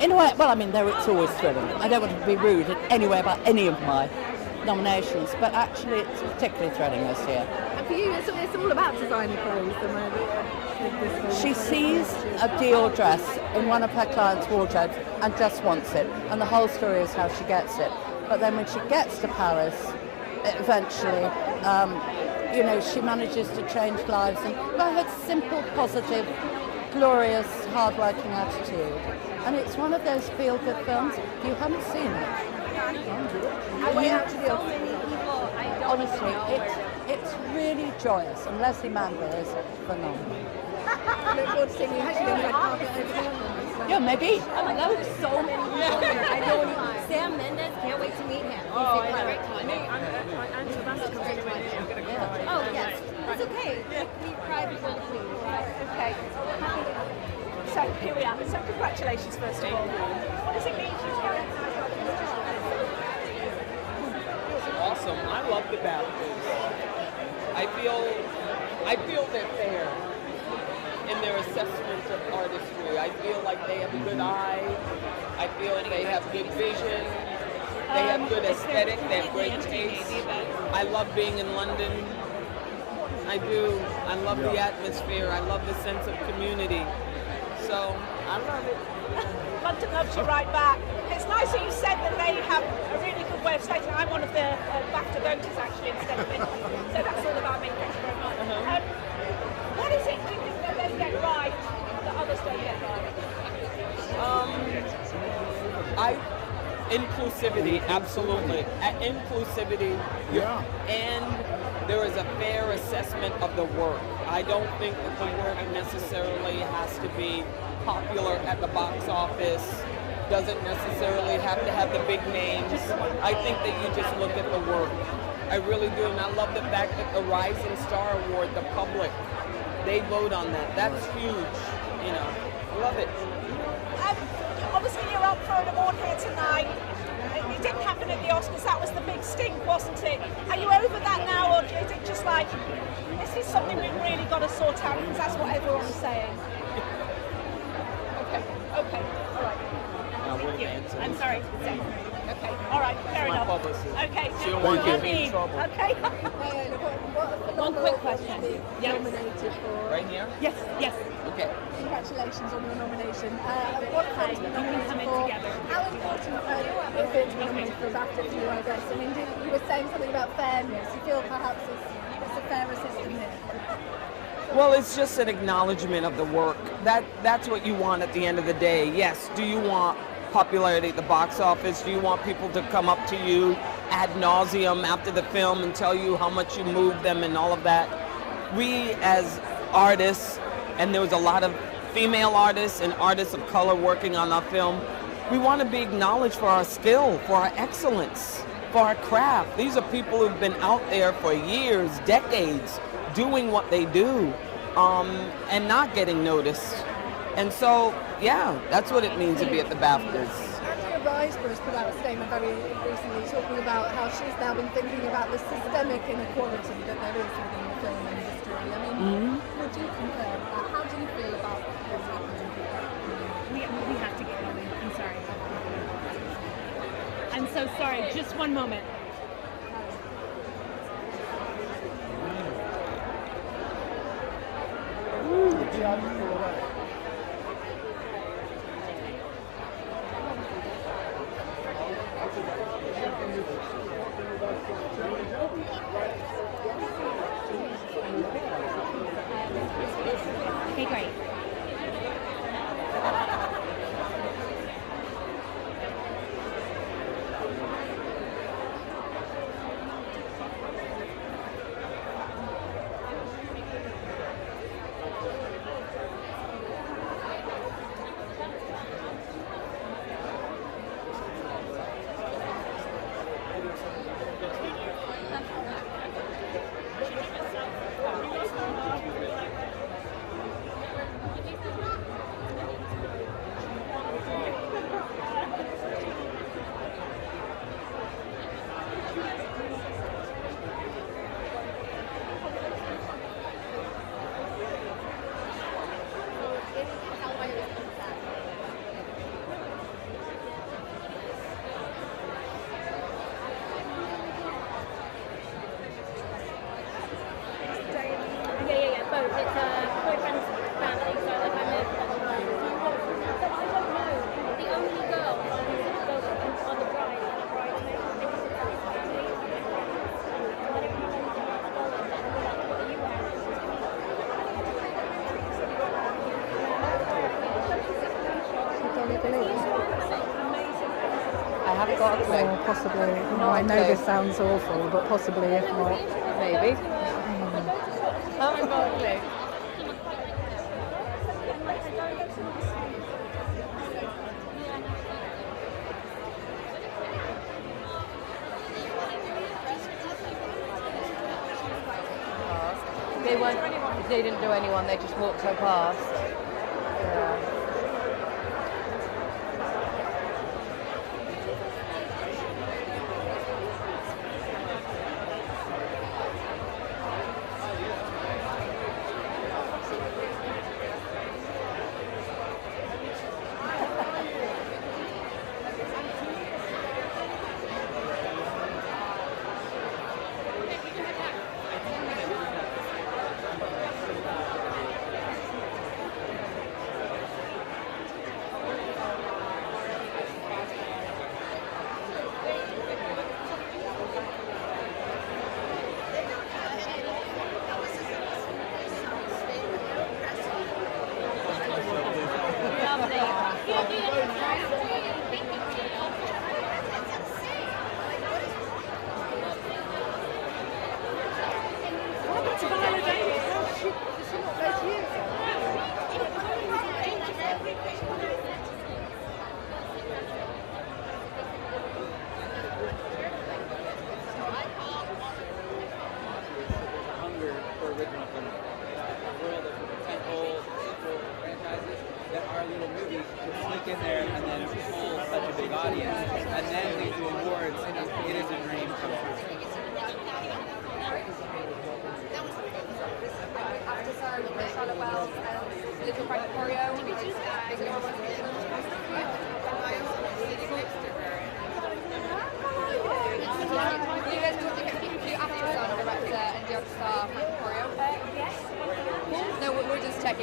in a way, well, I mean, it's always thrilling. I don't want to be rude in any way about any of my nominations, but actually it's particularly thrilling this year. And for you, it's all about designer clothes. She sees a Dior dress in one of her clients' wardrobes and just wants it, and the whole story is how she gets it. But then when she gets to Paris, eventually, you know, she manages to change lives and by her simple, positive, glorious, hard-working attitude. And it's one of those feel-good films. If you haven't seen it, honestly, it's really joyous, and Leslie Manville is phenomenal. I look forward to seeing you actually on the red carpet over here. Yeah, maybe. Oh my God, there's so many people here. I don't even. Sam Mendes, can't wait to meet him. Oh, I know. Me, I'm Sebastian comes anywhere near. I'm going to cry. Oh, yes. It's okay. We cry before the queen. Okay. So here we are. So congratulations, first of all. What does it mean to you to go into Awesome. I love the BAFTAs. I feel they're fair in their assessment of artistry. I feel like they have a good eye. I feel they have good vision. They have good aesthetic. They have great taste. I love being in London. I do. I love the atmosphere. I love the sense of community. So I love it. London loves you right back. It's nice that you said that they have a really good way of stating I'm one of the BAFTA voters actually instead of me. So that's all about me. Thank you very much. What is it do you think that they get right that others don't get right? Inclusivity, absolutely. Inclusivity, and there is a fair assessment of the work. I don't think that the work necessarily has to be popular at the box office, doesn't necessarily have to have the big names. I think that you just look at the work. I really do, and I love the fact that the Rising Star Award, the public, they vote on that. That's huge, you know. I love it. Obviously you're up for an award here tonight. It didn't happen at the Oscars, that was the big stink, wasn't it? Are you over that now, or is it just like, this is something we've really got to sort out because that's what everyone's saying? Okay, all right. Thank you. I'm sorry. Okay, all right, fair enough. Okay, She don't want to get me in trouble. Okay. One quick question. Nominated for. Right here? Yes. Okay. Congratulations on your nomination. What fun to be nominated for? How important is it to be nominated for a BAFTA for you, I guess? I mean, you were saying something about fairness. You feel perhaps it's a fairer system here? Well, it's just an acknowledgement of the work. That's what you want at the end of the day. Yes, do you want popularity at the box office? Do you want people to come up to you ad nauseum after the film and tell you how much you moved them and all of that? We as artists, and there was a lot of female artists and artists of color working on our film, we want to be acknowledged for our skill, for our excellence, for our craft. These are people who've been out there for years, decades, doing what they do, and not getting noticed. And so, yeah, that's what it means to be at the BAFTAs. Andrea Riseborough's put out a statement very recently talking about how she's now been thinking about the systemic inequality that there is within the film industry. I mean, would you compare that? How do you feel about what's happening? We have to get going. I'm sorry. I'm so sorry. Just one moment. haven't got a clue. Or possibly. You know, I know this sounds awful, but possibly if not. Maybe. Haven't got a clue. They didn't do anyone, they just walked her past. Yeah.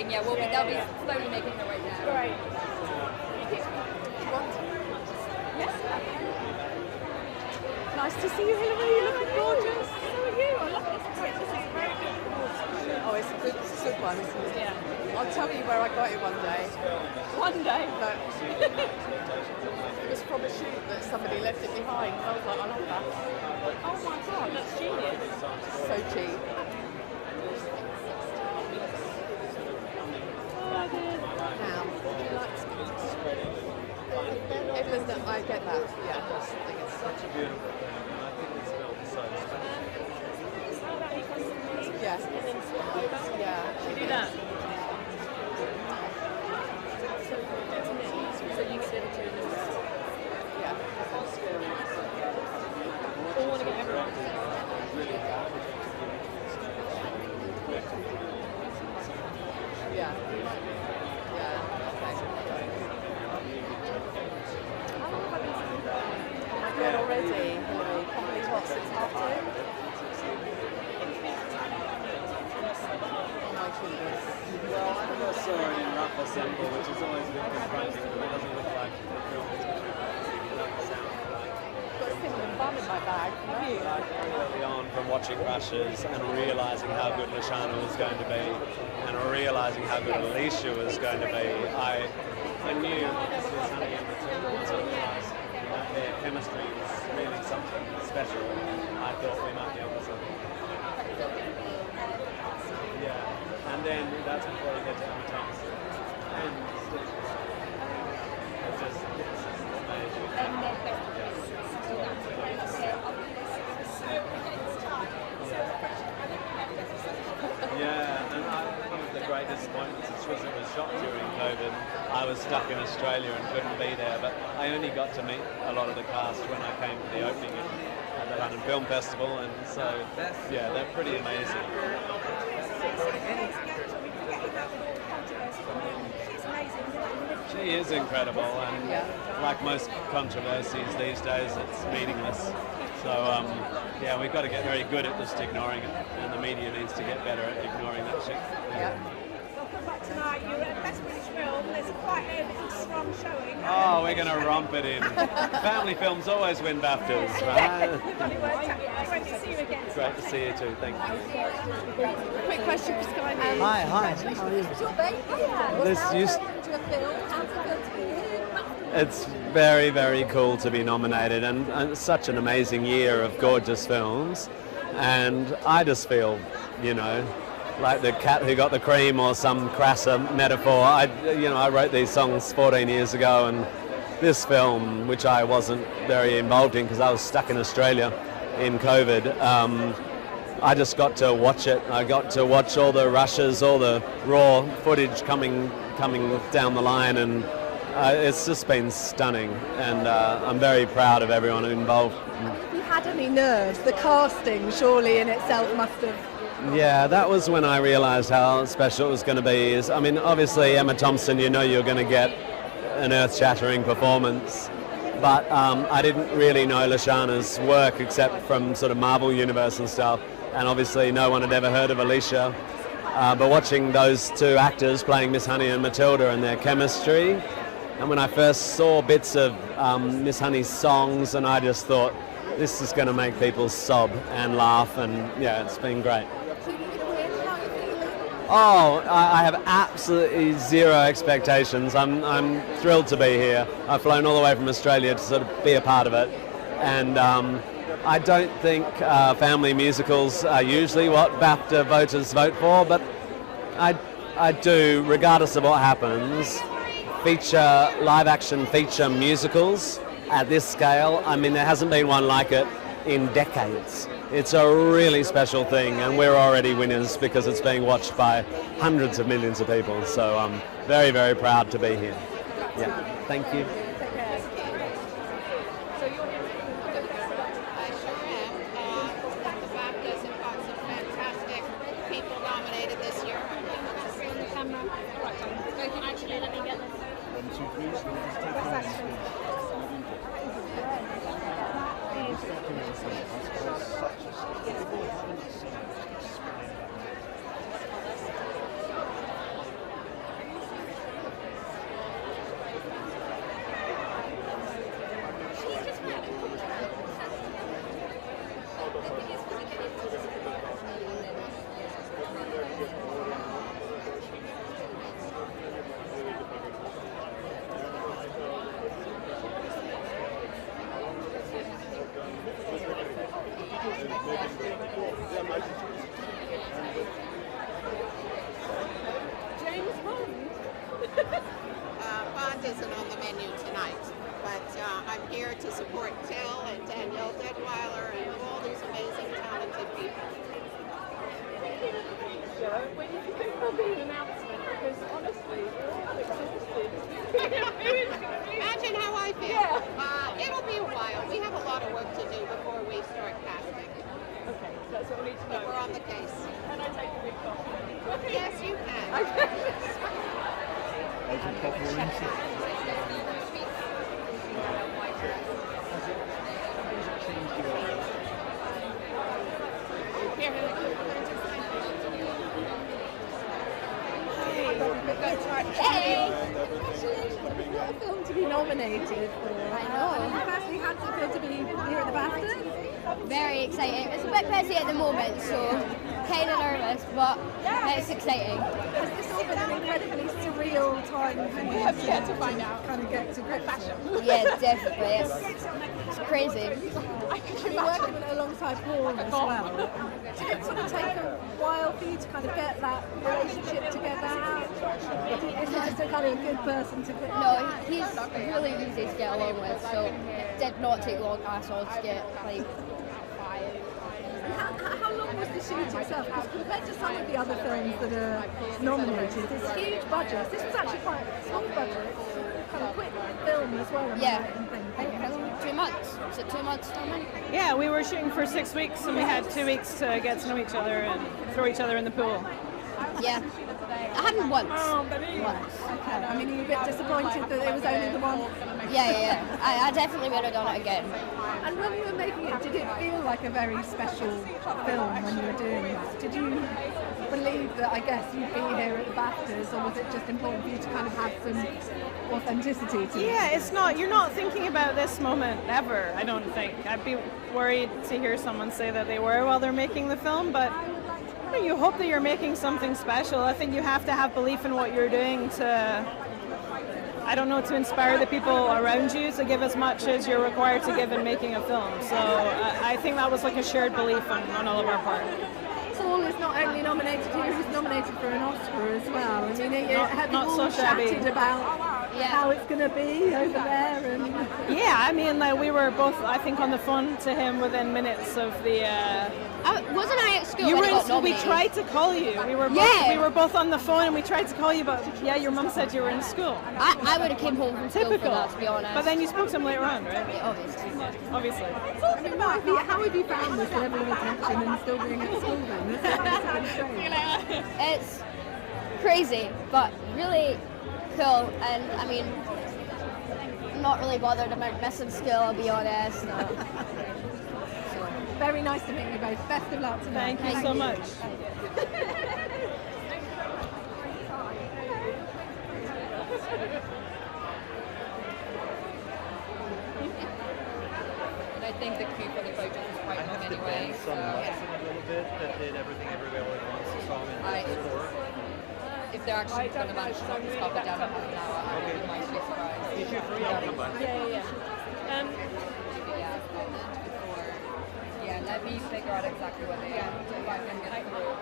Yeah, they'll be slowly making their way down. Right. Yes. Nice to see you, Hilary. You look gorgeous. So are you. I love it. It's great to see you. Very good. Oh, it's a good one, isn't it? Yeah. I'll tell you where I got it one day. One day? No. It was from a shoot that somebody left it behind. I was like, I love that. Oh my God, that's genius. So cheap. Now, would you like to Edmund, I get that. Yeah. It's such a beautiful thing, and I think this film is so special. Yes. Yeah. Should we do that? So you get the two. Yeah. All want to get everyone. Yeah. Good already, Hilary. Probably what, 6:30? Oh my goodness. Well, I think I saw it in rough assemble, which is always a bit confronting, but it doesn't look like the film is Got a cinnamon bun in my bag. early on from watching Rushes and realising how good Lashana was going to be and realising how good Alicia was going to be, I knew this was something in the two their chemistry was really something special. I thought we might be able to something. Yeah, and then that's before we get to Emma Thompson. And it's just amazing. Yeah, and one of the great disappointments was it was shot during COVID. I was stuck in Australia and couldn't be there, but I only got to meet a lot of the cast when I came to the opening at the London Film Festival, and so, yeah, they're pretty amazing. She is incredible, and like most controversies these days, it's meaningless. So, yeah, we've got to get very good at just ignoring it, and the media needs to get better at ignoring that shit. Yeah. Welcome back tonight. You're at Best British Film. There's quite a little strong showing. Oh, we're going to romp it in. Family films always win BAFTAs, right? Great to see you again. Great to see you too, thank you. Quick question for Sky News. Hi. It's your baby. This used- to a film. How's it feel to be here? it's very, very cool to be nominated, and such an amazing year of gorgeous films. And I just feel, you know, like the cat who got the cream or some crasser metaphor. I wrote these songs 14 years ago, and this film, which I wasn't very involved in because I was stuck in Australia in COVID, I just got to watch it. I got to watch all the rushes, all the raw footage coming down the line, and it's just been stunning. And I'm very proud of everyone involved. Have you had any nerves? The casting surely in itself must have. Yeah, that was when I realised how special it was going to be. I mean, obviously Emma Thompson, you know you're going to get an earth-shattering performance. But I didn't really know Lashana's work except from sort of Marvel Universe and stuff. And obviously no one had ever heard of Alicia. But watching those two actors playing Miss Honey and Matilda and their chemistry, and when I first saw bits of Miss Honey's songs, and I just thought, this is going to make people sob and laugh, and yeah, it's been great. Oh, I have absolutely zero expectations. I'm thrilled to be here. I've flown all the way from Australia to sort of be a part of it. And I don't think family musicals are usually what BAFTA voters vote for, but I do, regardless of what happens, live action feature musicals at this scale. I mean, there hasn't been one like it in decades. It's a really special thing, and we're already winners because it's being watched by hundreds of millions of people. So I'm very, very proud to be here. Yeah, thank you. Bond isn't on the menu tonight, but I'm here to support Till and Danielle Deadweiler and all these amazing, talented people. When you think there'll be an announcement, because honestly, we're all exhausted. Imagine how I feel. Yeah. It'll be a while. We have a lot of work to do before we start casting. Okay, that's what we need to know. But we're on the case. Can I take a big coffee? Yes, you can. Okay. Hey! Congratulations! What a film to be nominated for. I know. Firstly, how does it feel to be here at the BAFTA? Very exciting. It's a bit busy at the moment, so kind of nervous, but it's exciting. Has this all been an incredibly surreal time for you? We have yet to find out. Kind of get to grips. Yeah, definitely. It's crazy. You're working alongside Paul as well. Did it sort of take a while for you to kind of get that relationship together? Is he just a kind of a good person to get? No, he's really easy to get along with, so it did not take long at all to get like. How long was the shoot itself? Because compared to some of the other films that are nominated, there's huge budgets. This was actually quite a small budget, kind of quick film as well. Yeah. 2 months. Was it 2 months filming? Yeah, we were shooting for 6 weeks, and we had 2 weeks to get to know each other and throw each other in the pool. Yeah. I haven't once. Once. Okay. I mean, are you a bit disappointed that it was only the one? Yeah. I definitely would have done it again. And when you were making it, did it feel like a very special film when you were doing that? Did you believe that, I guess, you'd be here at the BAFTAs, or was it just important for you to kind of have some authenticity to it? Yeah, it's not, you're not thinking about this moment ever, I don't think. I'd be worried to hear someone say that they were while they're making the film, but know, you hope that you're making something special. I think you have to have belief in what you're doing to, I don't know, to inspire the people around you to give as much as you're required to give in making a film. So I think that was like a shared belief on all of our part. Saul is not only nominated here, he's nominated for an Oscar as well. I mean, have you all chatted about how it's going to be over there? And yeah, I mean, like, we were both, I think, on the phone to him within minutes of the... wasn't I at school You when were I got in, we nominated? tried to call you. We were both on the phone and we tried to call you, but yeah, your mum said you were in school. I would have came home from school Typical. for that, to be honest. But then you spoke to him later on, right? Obviously. Obviously. how have you found this level of attention and still being at school then? It's crazy, but really cool. And I mean, I'm not really bothered about missing school, I'll be honest. No. Very nice to meet you both. Best of luck tonight. Thank you so much. And I think the queue for the photos is quite long anyway. So a little bit that did everything everywhere all at once. So I'm in score. If they're actually going to manage to knock this carpet down in half an hour, I would be mightily surprised. If you're free, I'll come by. Yeah. Yeah, let me figure out exactly what they are. If I can get through.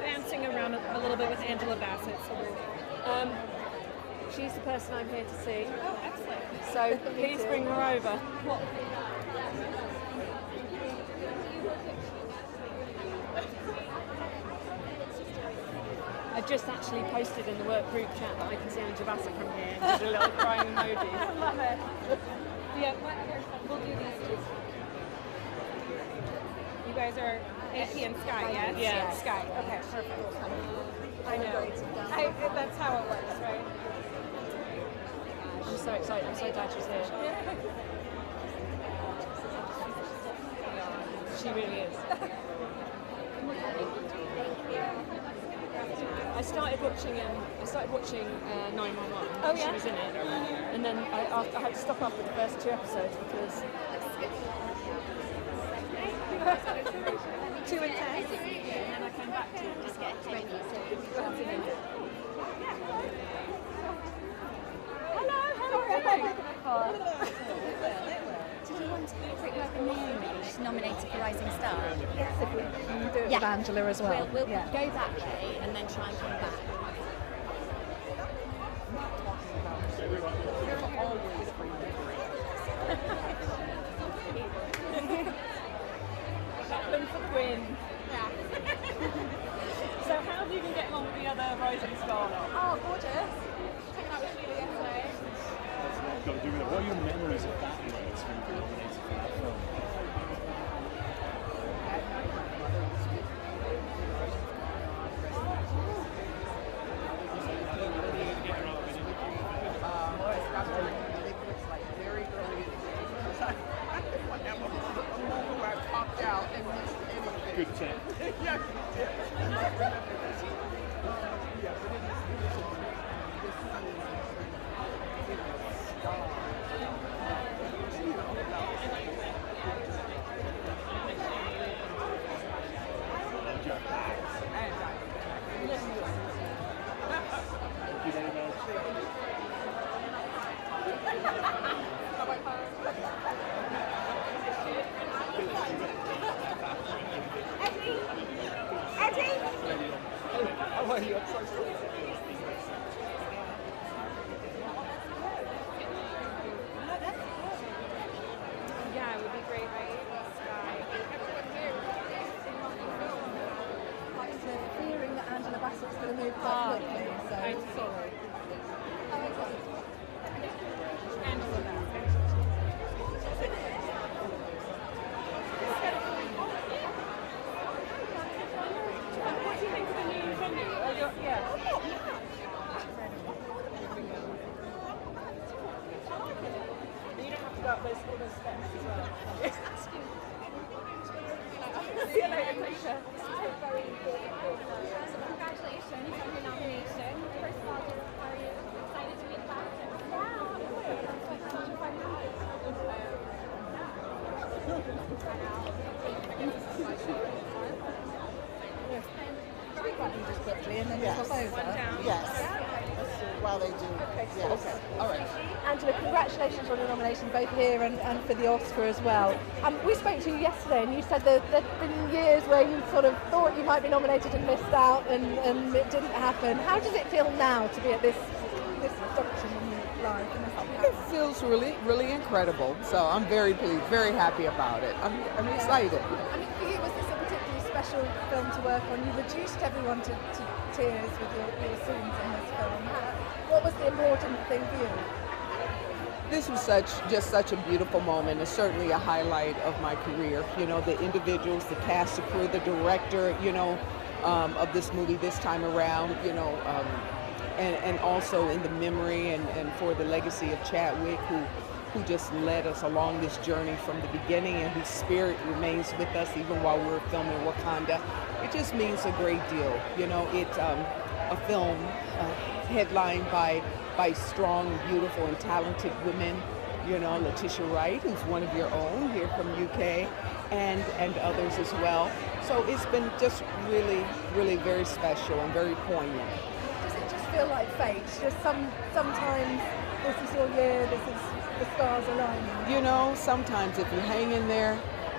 Dancing around a little bit with Angela Bassett. So she's the person I'm here to see. Oh, excellent. So please bring her over. I just actually posted in the work group chat that I can see Angela Bassett from here. There's a little crying emoji. I love it. Yeah, we'll do these two. You guys are Aki and Sky, yes? Yeah, Sky. Okay, perfect. I know. That's how it works, right? I'm so excited. I'm so glad she's here. She really is. I started watching 911. Oh, yeah? She was in it, and then I had to stop after the first 2 episodes because too intense. And then I came back to just get ready. Hello. Did you want to quick work on Naomi? She's nominated for Rising Star. Yes, if we can do it with Angela as well. We'll go that way and then try and come back. Them for the win. Yeah. So how have you been getting on with the other Rising Star? Oh, gorgeous. Hanging out with Sheila yesterday. Got to do with it. What are your memories of that race when you were nominated for that film? Good tip. all those steps as well. See you later, take care. This is a very important film. Congratulations on your nomination. First of all, are you excited to be back? Just quickly and then swap over. Yes. While they do. Yes. Okay. All right. Angela, congratulations on your nomination, both here and for the Oscar as well. We spoke to you yesterday, and you said that there'd been years where you sort of thought you might be nominated and missed out, and it didn't happen. How does it feel now to be at this junction in your life? It feels really incredible. So I'm very pleased, very happy about it. I'm excited. I mean, for you, was this a particularly special film to work on? You reduced everyone to tears with your scenes in this film. What was the important thing for you? This was just such a beautiful moment. It's certainly a highlight of my career. You know, the individuals, the cast, the crew, the director, you know, of this movie this time around, you know, and also in the memory and for the legacy of Chadwick, who just led us along this journey from the beginning, and whose spirit remains with us even while we're filming Wakanda. It just means a great deal. You know, it's a film headlined by strong, beautiful, and talented women. You know, Letitia Wright, who's one of your own here from UK, and others as well. So it's been just really very special and very poignant. Does it just feel like fate? Just sometimes this is your year, this is the stars aligning? You know, sometimes if you hang in there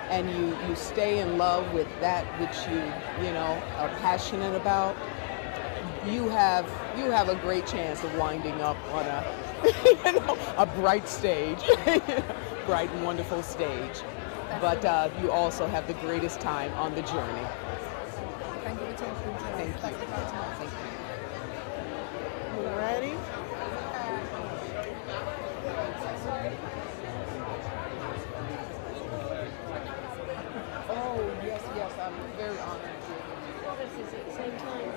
and you stay in love with that which you know are passionate about, you have a great chance of winding up on a you know, a bright stage, bright and wonderful stage. But you also have the greatest time on the journey. Thank you for talking to us. Thank you. Thank you. You ready? Oh, yes, I'm very honored to be here. Well, this is at the same time.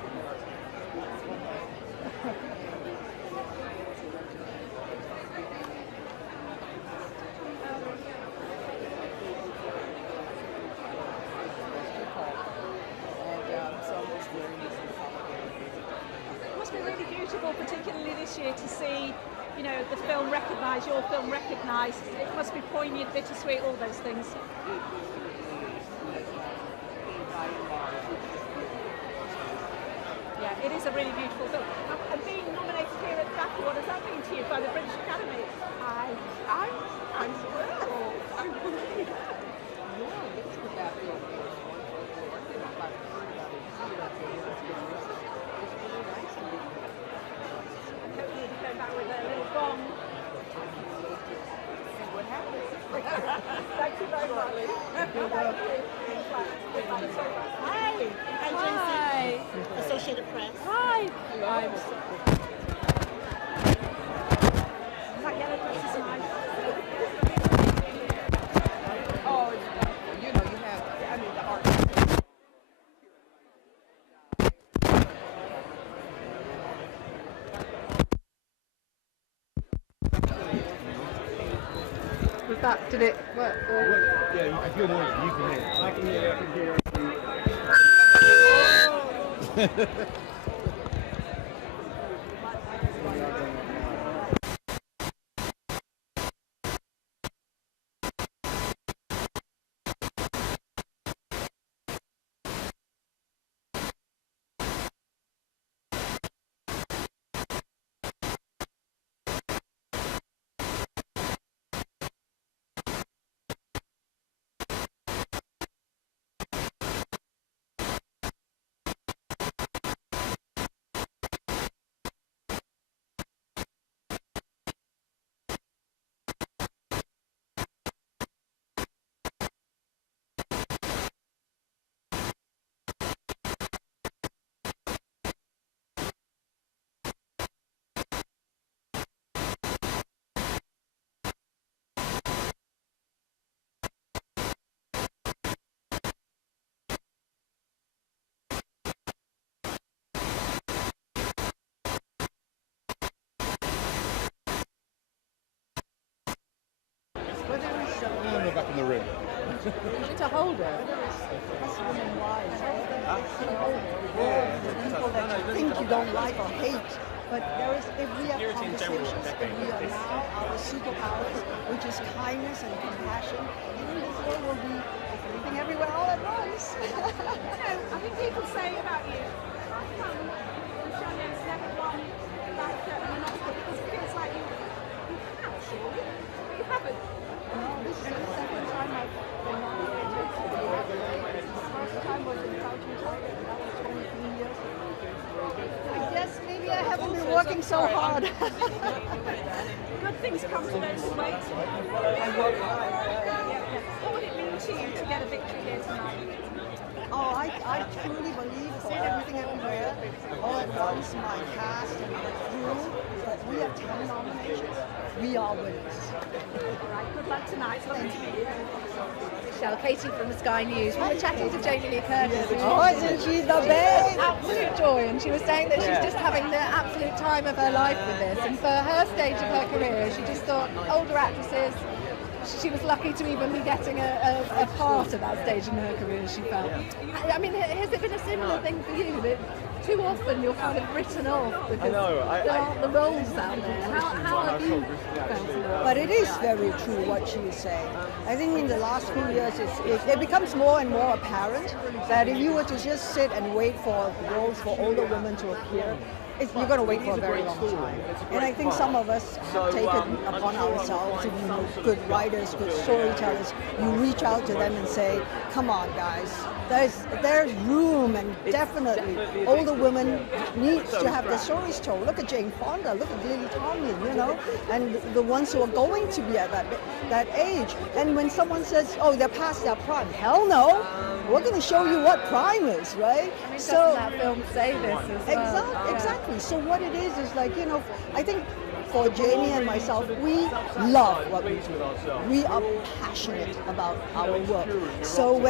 It must be really beautiful, particularly this year, to see, you know, the film recognised, your film recognised. It must be poignant, bittersweet, all those things. Yeah, it is a really beautiful film. And being nominated here at BAFTA, what does that mean to you by the British Academy? I'm thrilled. I'm really yeah, it's the BAFTA Award. You know, I've heard about it here. It's really nice to meet you. Hopefully you come back with a little gong. See what happens. Thank you very much. Thank you. Hi. I'm Jayson, Associated Press. Hi. That yellow dress is nice. Oh, you know, you have, I mean, the art. Was that, did it work? Yeah, you can hear. I can hear. And we're back in the room. You need to hold it. People that you think you don't like or hate. But there is, if we have conversations, if we allow our superpowers, which is kindness and compassion, then this world will be everything everywhere all at once. I think people say about you, Shannon's never won BAFTA an Oscar because it feels like you have, surely. But you haven't. No, this is the second time I've been nominated for the BAFTA. The first time was in Crouching Tiger, and that was 23 years ago. I guess maybe I haven't been working so hard. Good things come to those who wait. What would it mean to you to get a victory here tonight? Oh, I truly believe for everything everywhere, all at once, my cast and my crew, that we have 10 nominations. We are winners. Right, good luck tonight. It's lovely to meet you. Michelle, Katie from Sky News. We were chatting to Jamie Lee Curtis. Oh, isn't she the best? Absolute joy, and she was saying that she's just having the absolute time of her life with this. And for her stage of her career, she just thought older actresses, she was lucky to even be getting a part at that stage in her career, she felt. I mean, has it been a similar thing for you, that too often you're kind of written off because there aren't the roles out there? How have you felt about But it is very true what she is saying. I think in the last few years, it becomes more and more apparent that if you were to just sit and wait for roles for older women to appear, you're going to wait for a very long time. And I think some of us have taken upon ourselves, if you know, good writers, good storytellers, you reach out to them and say, come on guys, there's room, and definitely older women need to have their stories told. Look at Jane Fonda, look at Lily Tomlin, you know, and the ones who are going to be at that age. And when someone says, oh, they're past their prime, hell no. We're going to show you what prime is, right? I mean, so that film say this as well. Exactly. So what it is like, you know, I think for Jamie and myself, we love what we do. We are passionate about our work. So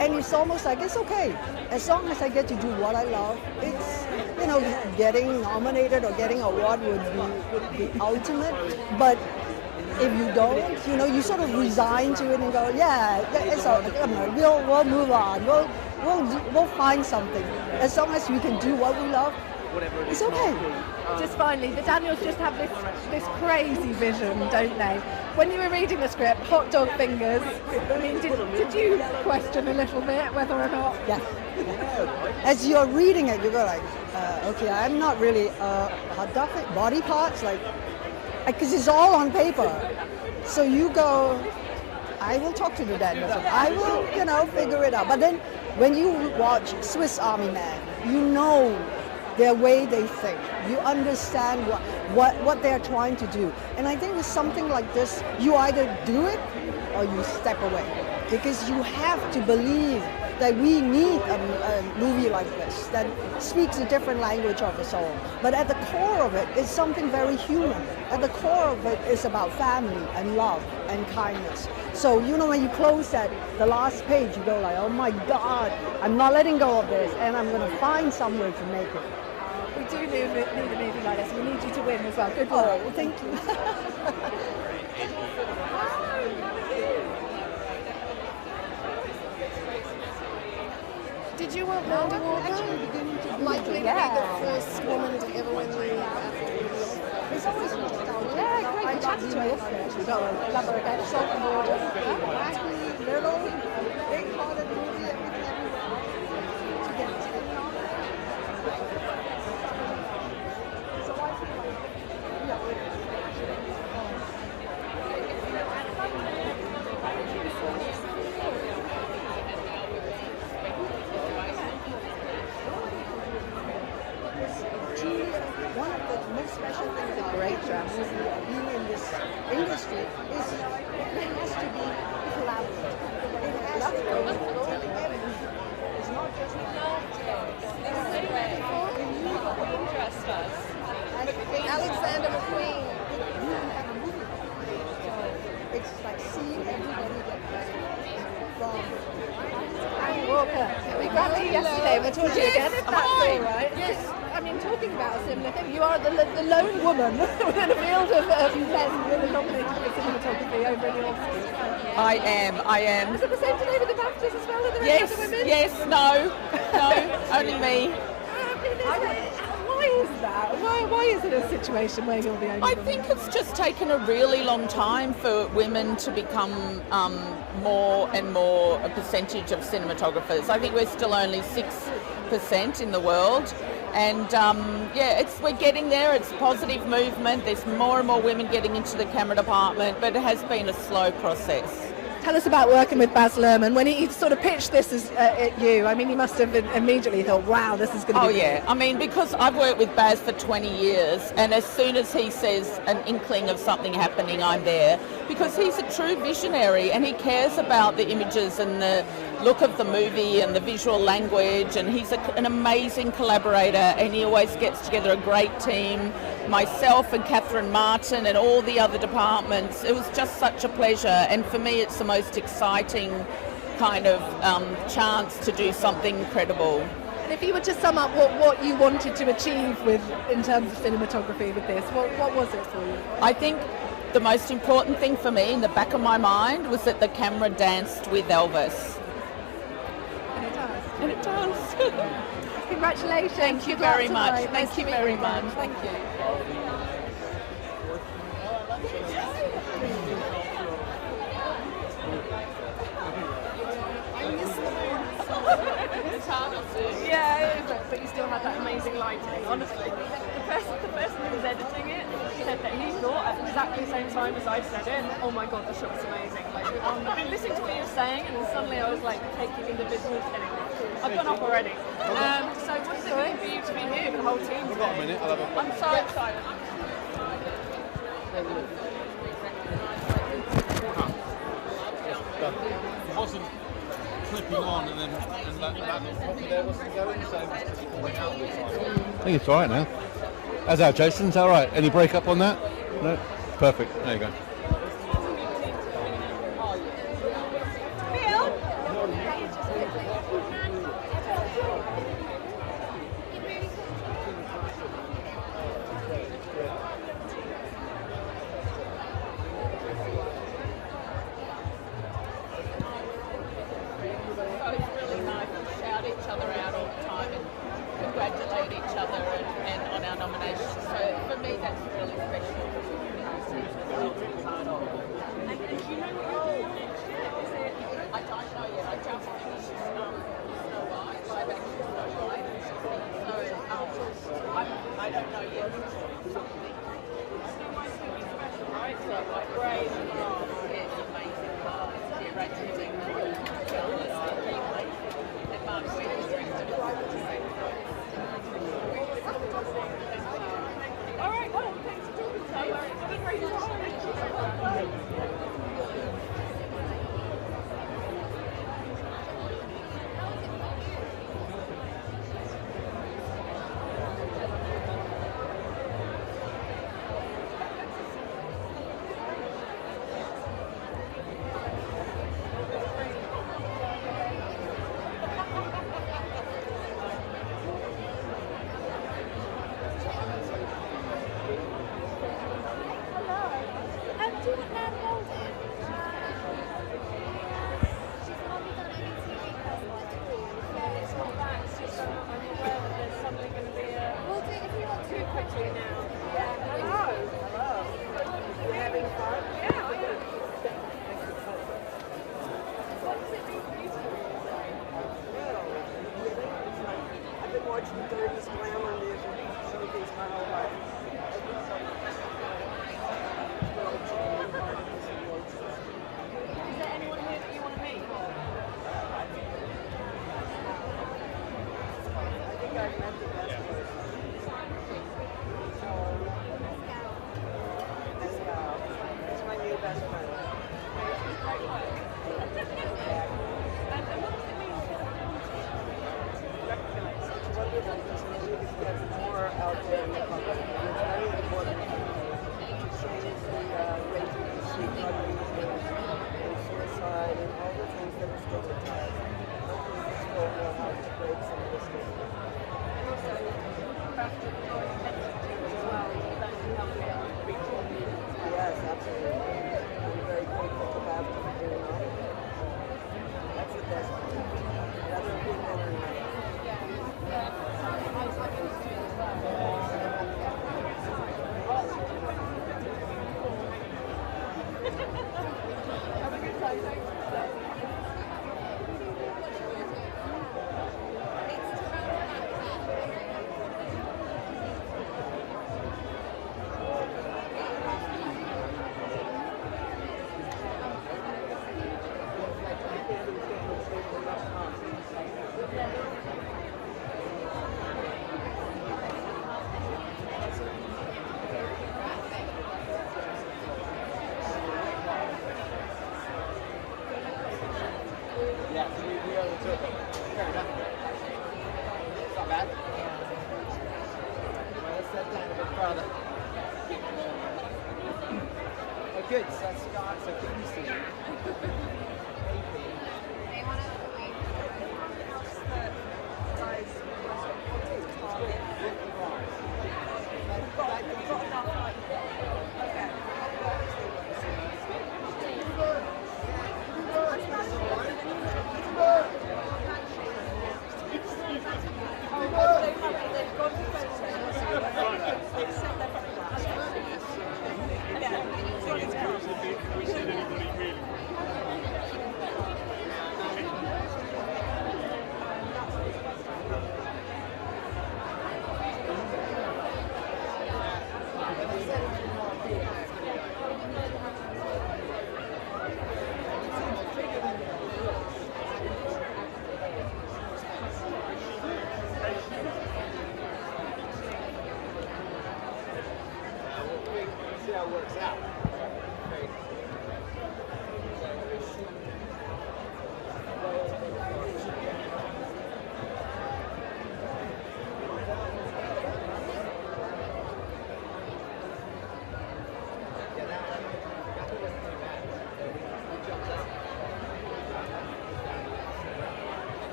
and it's almost like, it's okay. As long as I get to do what I love, it's, you know, getting nominated or getting an award would be ultimate. But if you don't, you know, you sort of resign to it and go, yeah, it's all, we'll move on. We'll find something. As long as we can do what we love, it's okay. Just finally, the Daniels just have this crazy vision, don't they? When you were reading the script, hot dog fingers, I mean, did you question a little bit whether or not? Yeah. As you're reading it, you go like, okay, I'm not really hot dog body parts, like, because it's all on paper. So you go, I will talk to the Daniels. I will, you know, figure it out. But then when you watch Swiss Army Man, you know their way they think. You understand what they're trying to do. And I think with something like this, you either do it or you step away. Because you have to believe that we need a movie like this that speaks a different language of its own. But at the core of it is something very human. At the core of it is about family and love and kindness. So, you know, when you close the last page, you go like, oh my God, I'm not letting go of this, and I'm going to find some way to make it. We do need a movie like this. We need you to win as well. Good luck. Oh, thank you. Did you want Mandy Walker? Likely to be the first woman to ever win the BAFTA. It's always yeah, great. We chatted to her yesterday. We got a love her again. Salt and water. Wacky, little, big-hearted movie, everything everywhere. To get it. So I feel like, yeah. One of the most special things about being in this industry is it has to be collaborative. It has to go to everything. It's not just interest us. Alexander McQueen. It's like seeing everybody get better from Annie Walker. We grabbed you yesterday. We're talking again, if that's all right. Yes. I mean, talking about a similar thing, you are the lone woman within a field of men that are nominated for the cinematography over in your school? I am. Is it the same today with the BAFTAs as well? Are there Yes, any other women? yes, no, only me. Why is that? Why is it a situation where you're the only I woman? think it's just taken a really long time for women to become more and more a percentage of cinematographers. I think we're still only 6% in the world. And we're getting there. It's a positive movement. There's more and more women getting into the camera department, but it has been a slow process. Tell us about working with Baz Luhrmann. When he sort of pitched this at you, I mean, you must have immediately thought, wow, this is going to be Oh, good. yeah. I mean, because I've worked with Baz for 20 years, and as soon as he says an inkling of something happening, I'm there. Because he's a true visionary, and he cares about the images and the look of the movie and the visual language, and he's an amazing collaborator, and he always gets together a great team. Myself and Catherine Martin and all the other departments. It was just such a pleasure, and for me it's the most exciting kind of chance to do something incredible. And if you were to sum up what you wanted to achieve in terms of cinematography with this, what was it for you? I think the most important thing for me in the back of my mind was that the camera danced with Elvis. And it does. And it does. Congratulations. Thank you Good luck very much. tonight. Thank Nice you to meet very you. much. Thank you. It's hard not to. Yeah, it is, but you still have that amazing lighting. Honestly, the person who was editing it said that he thought at exactly the same time as I said it, oh my god, the shot's amazing. Like, I've been listening to what you were saying, and then suddenly I was like taking individual. Anyway, I've gone off already. So what does it mean for you to be here with the whole team today? I've got a minute. I'll have a I'm so excited. It wasn't clipping on and then that there wasn't going, so I think it's all right now. How's that, Jayson? Is that all right? Any break up on that? No? Perfect. There you go. And on our nominations. So for me, that's really special. we overtook it. Fair enough. It's not bad. Well, let's set down a bit further. Oh, good. So Scott, so can you see?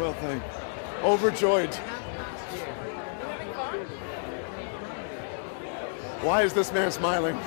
Well, overjoyed. Why is this man smiling?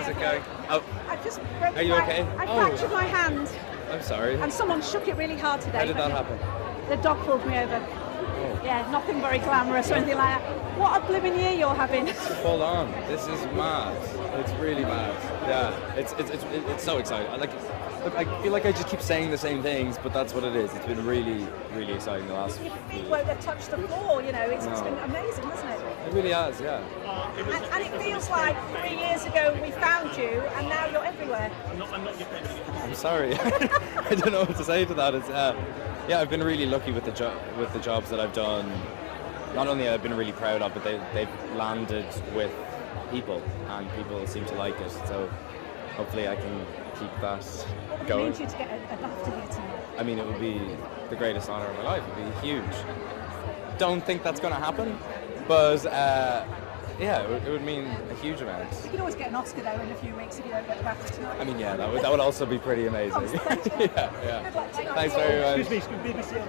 How's it going? Oh, I've just broken are you okay? I fractured my hand, I'm sorry. and someone shook it really hard today. How did that happen? The dog pulled me over. Oh. Yeah, nothing very glamorous or anything like that. What a blooming year you're having. Full on. This is mad. It's really mad. Yeah, it's so exciting. Look, I feel like I just keep saying the same things, but that's what it is. It's been really, really exciting the last few Feet years. won't have touched the floor, you know. It's No. been amazing, hasn't it? It really has, yeah. And it feels like 3 years ago we found you, and now you're everywhere. I'm sorry. I don't know what to say to that. It's yeah, I've been really lucky with the jobs that I've done. Not only I've been really proud of, but they've landed with people, and people seem to like it. So hopefully I can keep that What would it going. mean to you to get a BAFTA here tonight? I mean, it would be the greatest honor of my life. It would be huge. Don't think that's going to happen, but yeah, it would mean a huge amount. You can always get an Oscar though in a few weeks if you don't get the BAFTA tonight. I mean, yeah, that would also be pretty amazing. yeah. Good luck tonight. Thanks very much. Excuse me, BBC.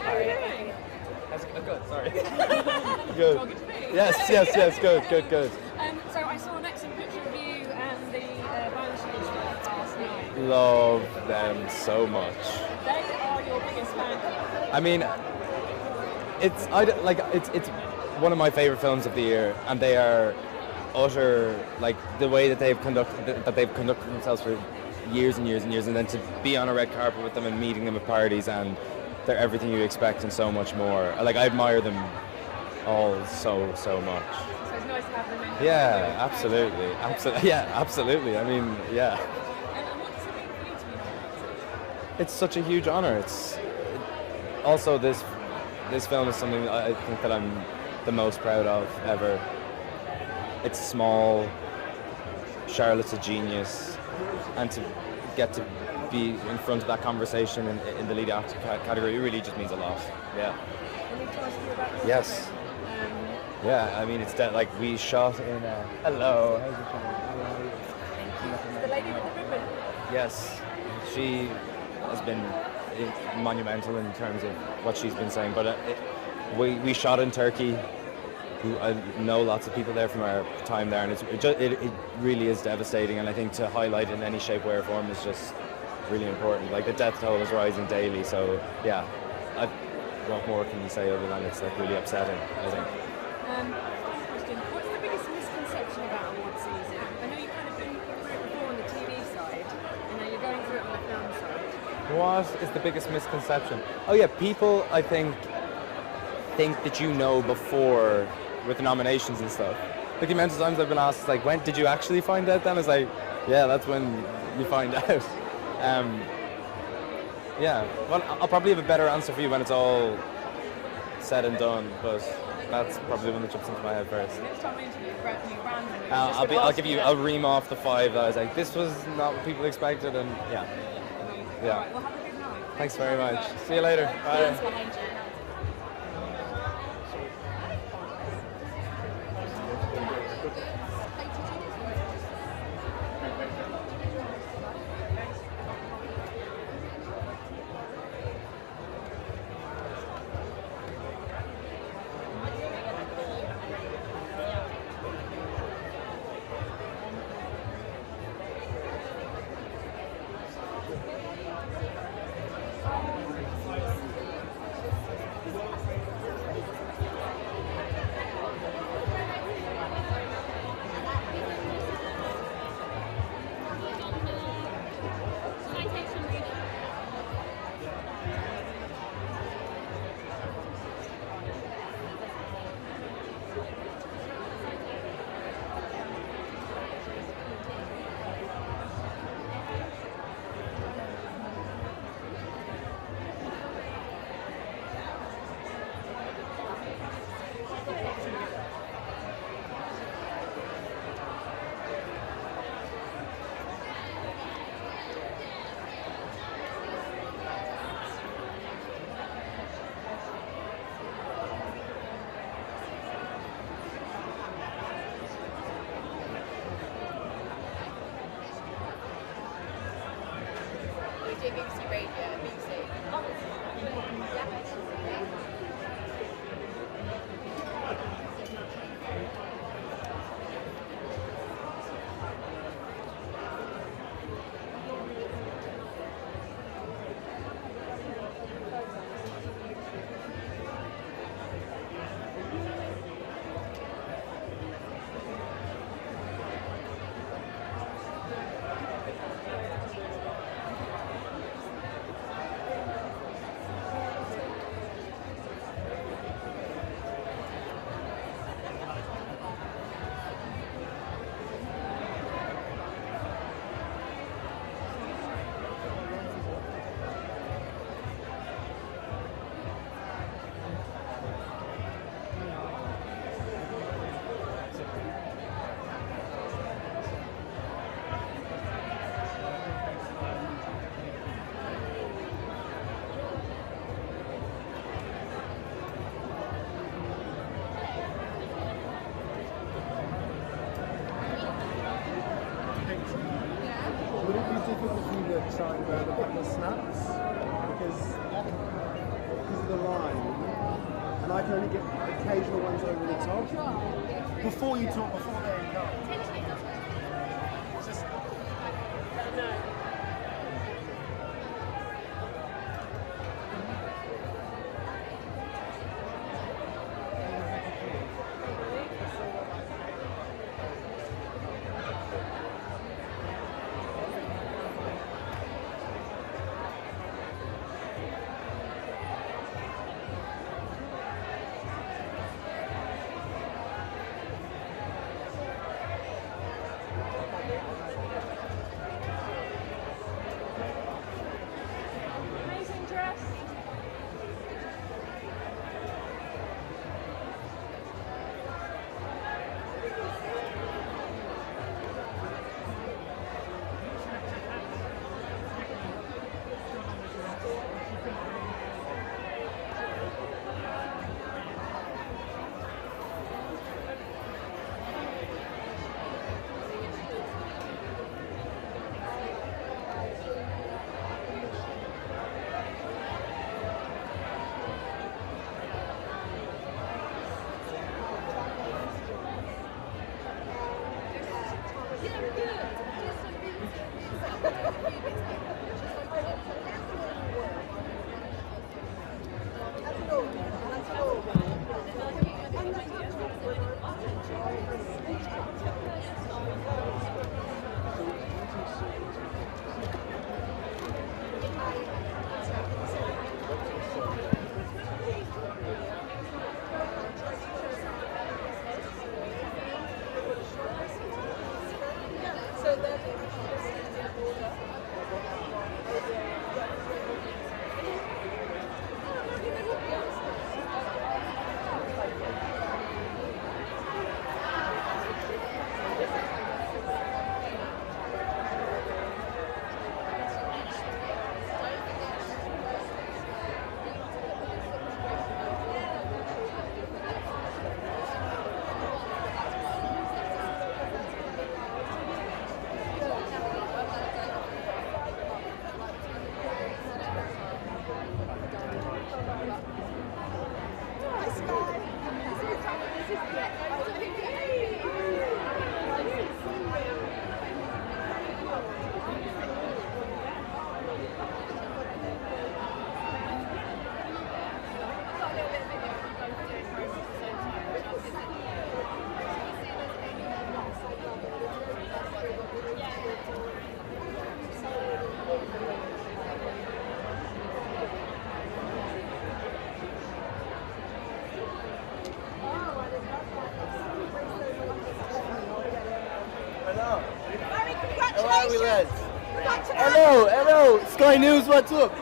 How are you doing? Good, sorry. Good. Yes, good. So I saw an excellent picture of you and the violence against last night. Love them so much. They are your biggest fan. I mean, it's one of my favorite films of the year, and they are utter, like, the way that they've conducted themselves for years and years and years, and then to be on a red carpet with them and meeting them at parties, and they're everything you expect and so much more. Like, I admire them all so much. So it's nice to have them in. Yeah, absolutely. Yeah, absolutely. I mean, yeah. And what does it mean for you to be nominated? It's such a huge honor. It's also this film is something that I think that I'm the most proud of ever. It's small. Charlotte's a genius, and to get to be in front of that conversation in the lead actor category, it really just means a lot. Yeah. I need to ask you about your Yes. Yeah, I mean, it's like we shot in a... Hello. How's it going? the lady with the ribbon. Yes, she has been monumental in terms of what she's been saying. But we shot in Turkey. I know lots of people there from our time there, and it really is devastating. And I think to highlight in any shape, way, or form is just really important. Like, the death toll is rising daily. So yeah, what more can you say other than it's like really upsetting, I think. Final question. What's the biggest misconception about award season? I know you've kind of been through it before on the TV side, and now you're going through it on the film side. What is the biggest misconception? Oh yeah, people I think that you know before with the nominations and stuff. Like, the amount of times I've been asked, like, when did you actually find out then? It's like, yeah, that's when you find out. Yeah, well, I'll probably have a better answer for you when it's all said and done, but that's probably one that jumps into my head first. Next time I interview you, I'll give you, I'll ream off the 5 that I was like, this was not what people expected, and yeah. Yeah. All right, well, have a good night. Thanks very much. See you later. Bye. BBC Radio, BBC. excited about a couple of snaps because of the line. And I can only get occasional ones over the top. Before you talk, before there you go. Hello, hello, Sky News, what's up?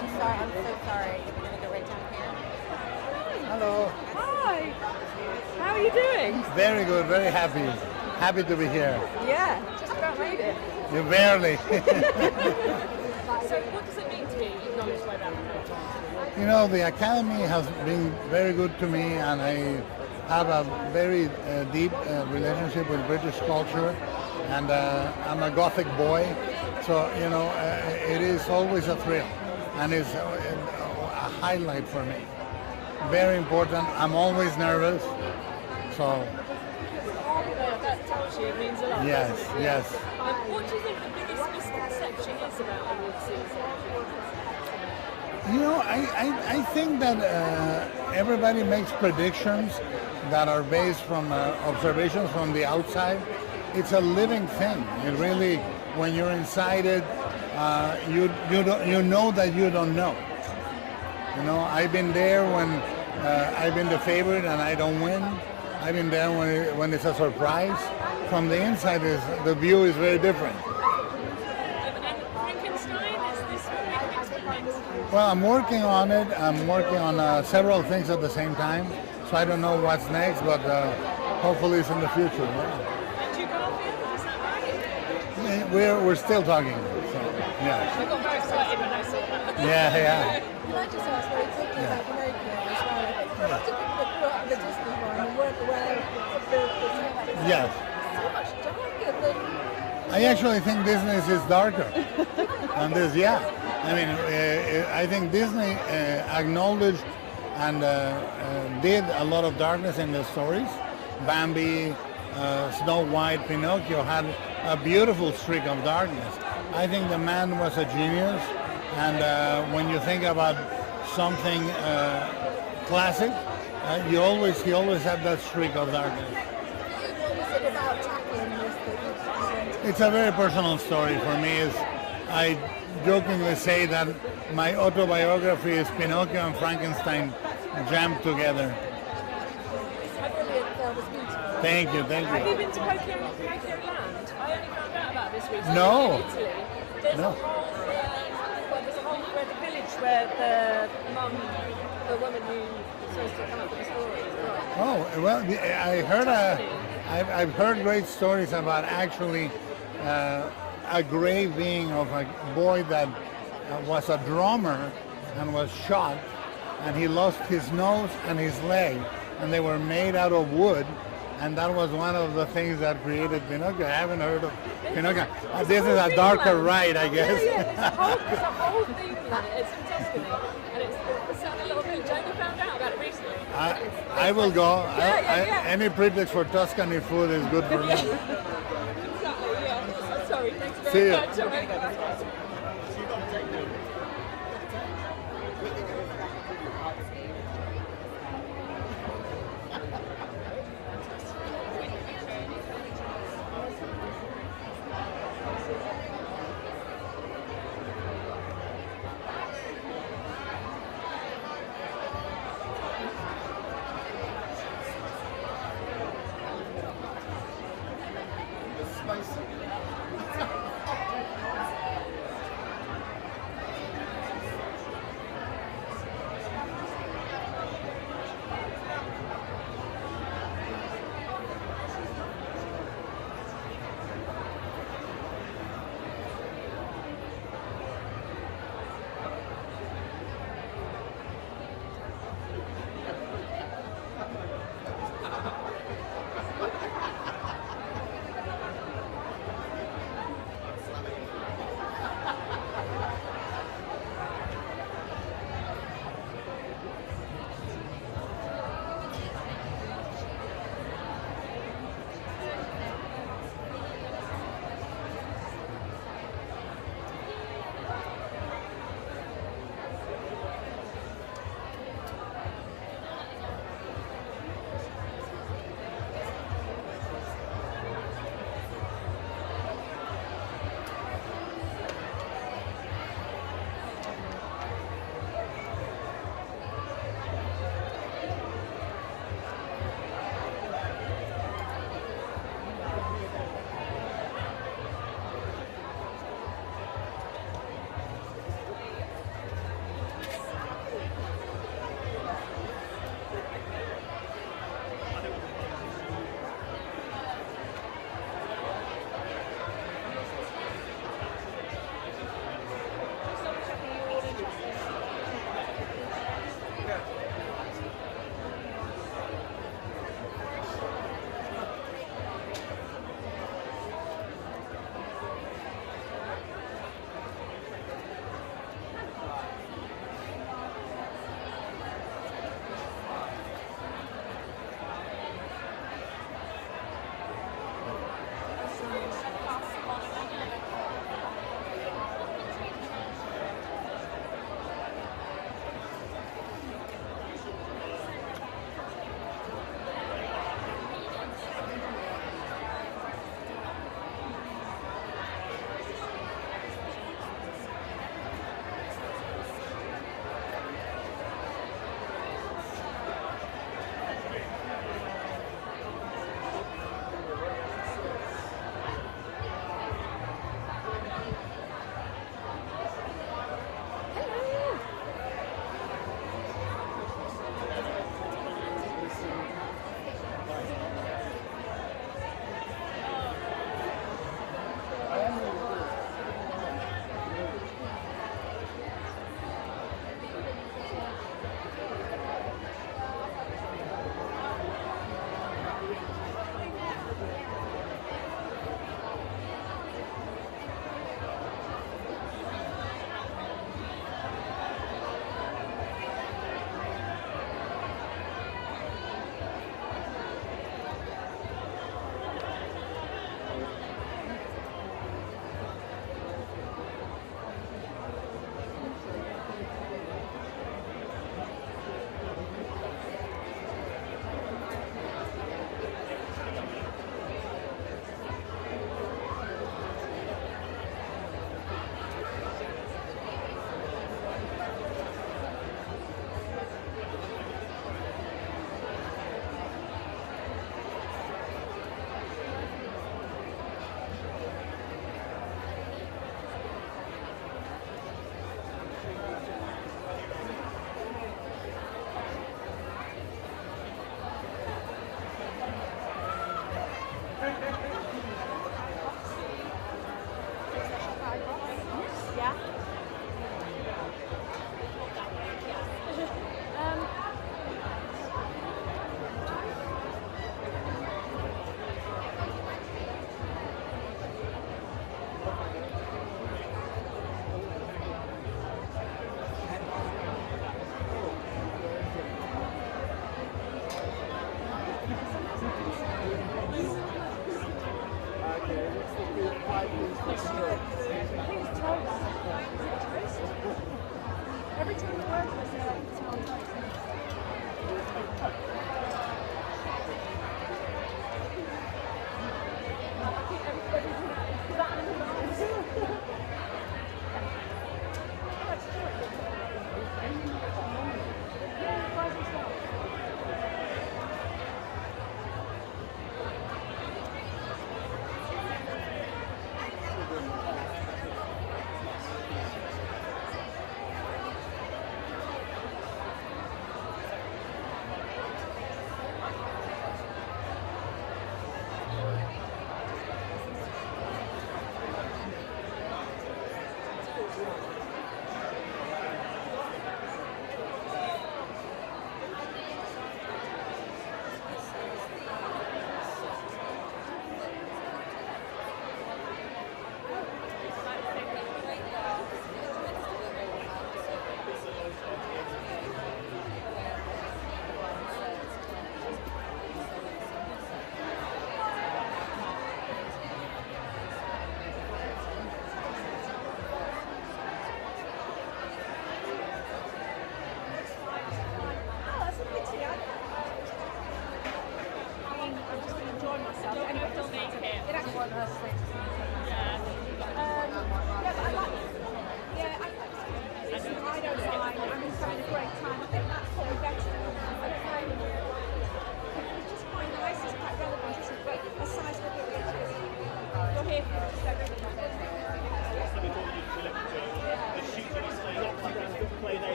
I'm so sorry. We're going to go right down here. Hello. Hi. How are you doing? Very good, very happy. Happy to be here. Yeah, just about made it. You barely. So what does it mean to be acknowledged by BAFTA? You know, the Academy has been very good to me, and have a very deep relationship with British culture, and I'm a Gothic boy, so it is always a thrill, and it's a highlight for me. Very important. I'm always nervous, so. That tells you it means a lot. Yes, yes. What do you think the biggest misconception is about award season? I think that everybody makes predictions that are based from observations from the outside. It's a living thing. It really, when you're inside it, you know that you don't know. I've been there when I've been the favorite and I don't win. I've been there when it's a surprise. From the inside, the view is very different. Well, I'm working on it. I'm working on several things at the same time, so I don't know what's next, but hopefully it's in the future. Yeah. We're still talking. So, yeah. I got very excited when I saw that. Yeah. Can I just ask very quickly about Pinocchio as well? Lots of people that grew up with the Disney one and weren't aware of the text. Yes. So much darker than. I actually think Disney is darker than this. Yeah. I mean, I think Disney acknowledged and did a lot of darkness in the stories. Bambi, Snow White, Pinocchio had a beautiful streak of darkness. I think the man was a genius, and when you think about something classic, he always had that streak of darkness. What was it about tackling this that you It's a very personal story for me. I jokingly say that my autobiography is Pinocchio and Frankenstein jammed together. Thank you. Have you been to Pinocchio Land? I only found out about this recently. No. In Italy. There's a whole village where the mum, the woman who's supposed to come up with the story is from. Oh well, I've heard great stories about actually a grave being of a boy that was a drummer and was shot, and he lost his nose and his leg, and they were made out of wood, and that was one of the things that created Pinocchio. I haven't heard of Pinocchio. This is a darker ride, I guess. Yeah, there's a whole theme land. It's in Tuscany, and it's a little village. I only found out about it recently. I will go. Yeah. Any pretext for Tuscany food is good for me. Exactly, yeah. Sorry, thanks See very you. much. All right.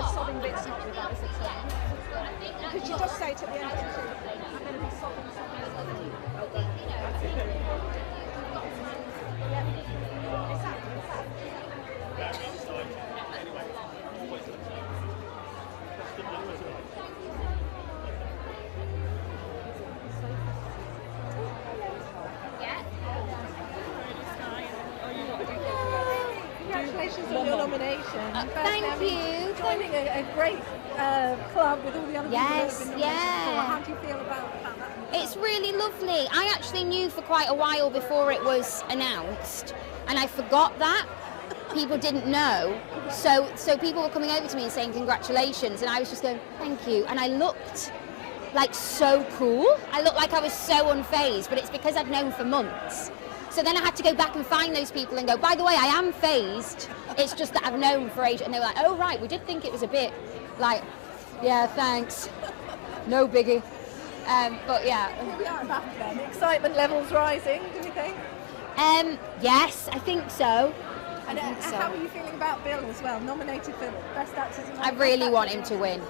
the sobbing bit's not with that, is it? Because she does say to the end, I'm going to be sobbing. Congratulations on your nomination. Thank you. Joining a great club with all the other people that have been nominated before. How do you feel about that? It's really lovely. I actually knew for quite a while before it was announced, and I forgot that. People didn't know. So people were coming over to me and saying congratulations, and I was just going, thank you. And I looked like so cool. I looked like I was so unfazed, but it's because I'd known for months. So then I had to go back and find those people and go, by the way, I am phased. It's just that I've known for ages. And they were like, oh, right, we did think it was a bit like, yeah, thanks. No biggie. But yeah. Here we are at BAFTA then. The excitement levels rising, do you think? Yes, I think so. And how are you feeling about Bill as well? Nominated for Best Actors in I really want him to win.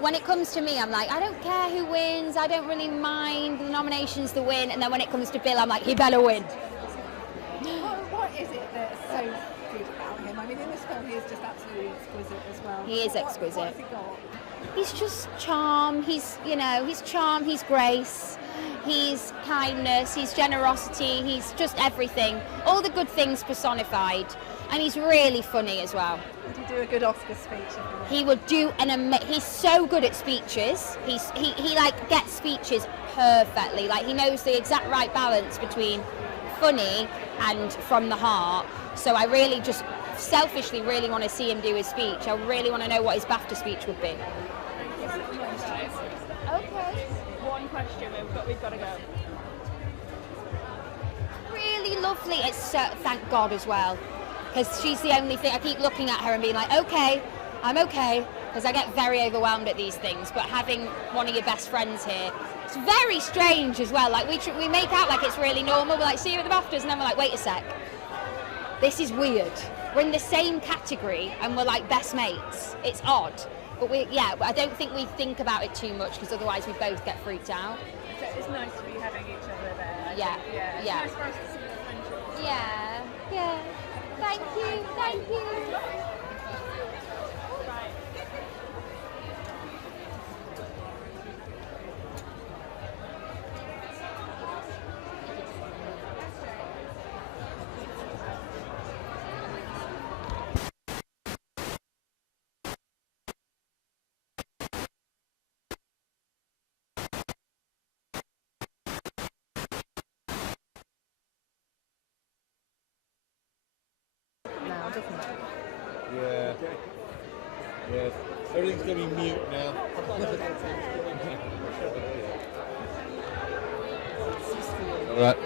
When it comes to me, I'm like, I don't care who wins. I don't really mind the nominations to win. And then when it comes to Bill, I'm like, he better win. What is it that's so good about him? I mean, in this film, he is just absolutely exquisite as well. He is exquisite. What has he got? He's just charm. He's charm. He's grace. He's kindness. He's generosity. He's just everything. All the good things personified. And he's really funny as well. Would he do a good Oscar speech? He would do he's so good at speeches. He like gets speeches perfectly. Like he knows the exact right balance between funny and from the heart. So I really just selfishly really want to see him do his speech. I really want to know what his BAFTA speech would be. Okay. One question, we've got to go. Really lovely. It's thank God as well, because she's the only thing. I keep looking at her and being like, okay, I'm okay, because I get very overwhelmed at these things. But having one of your best friends here, it's very strange as well. Like we make out like it's really normal. We're like, see you at the BAFTAs, and then we're like, wait a sec, this is weird. We're in the same category and we're like best mates. It's odd. But I don't think we think about it too much, because otherwise we both get freaked out. So it's nice to be having each other there. Yeah. It's nice for us to see the friendship. Yeah. Thank you. Yeah. Yeah. Everything's going to be mute now. Right.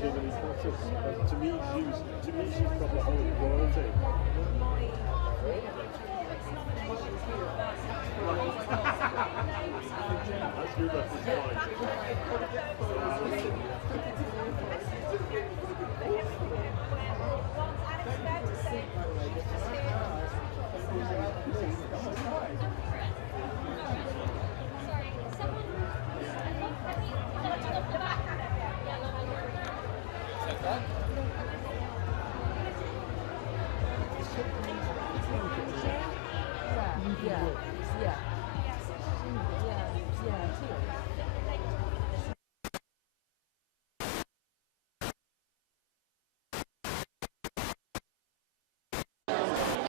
Jamie Lee Curtis. To me, she's probably Hollywood royalty.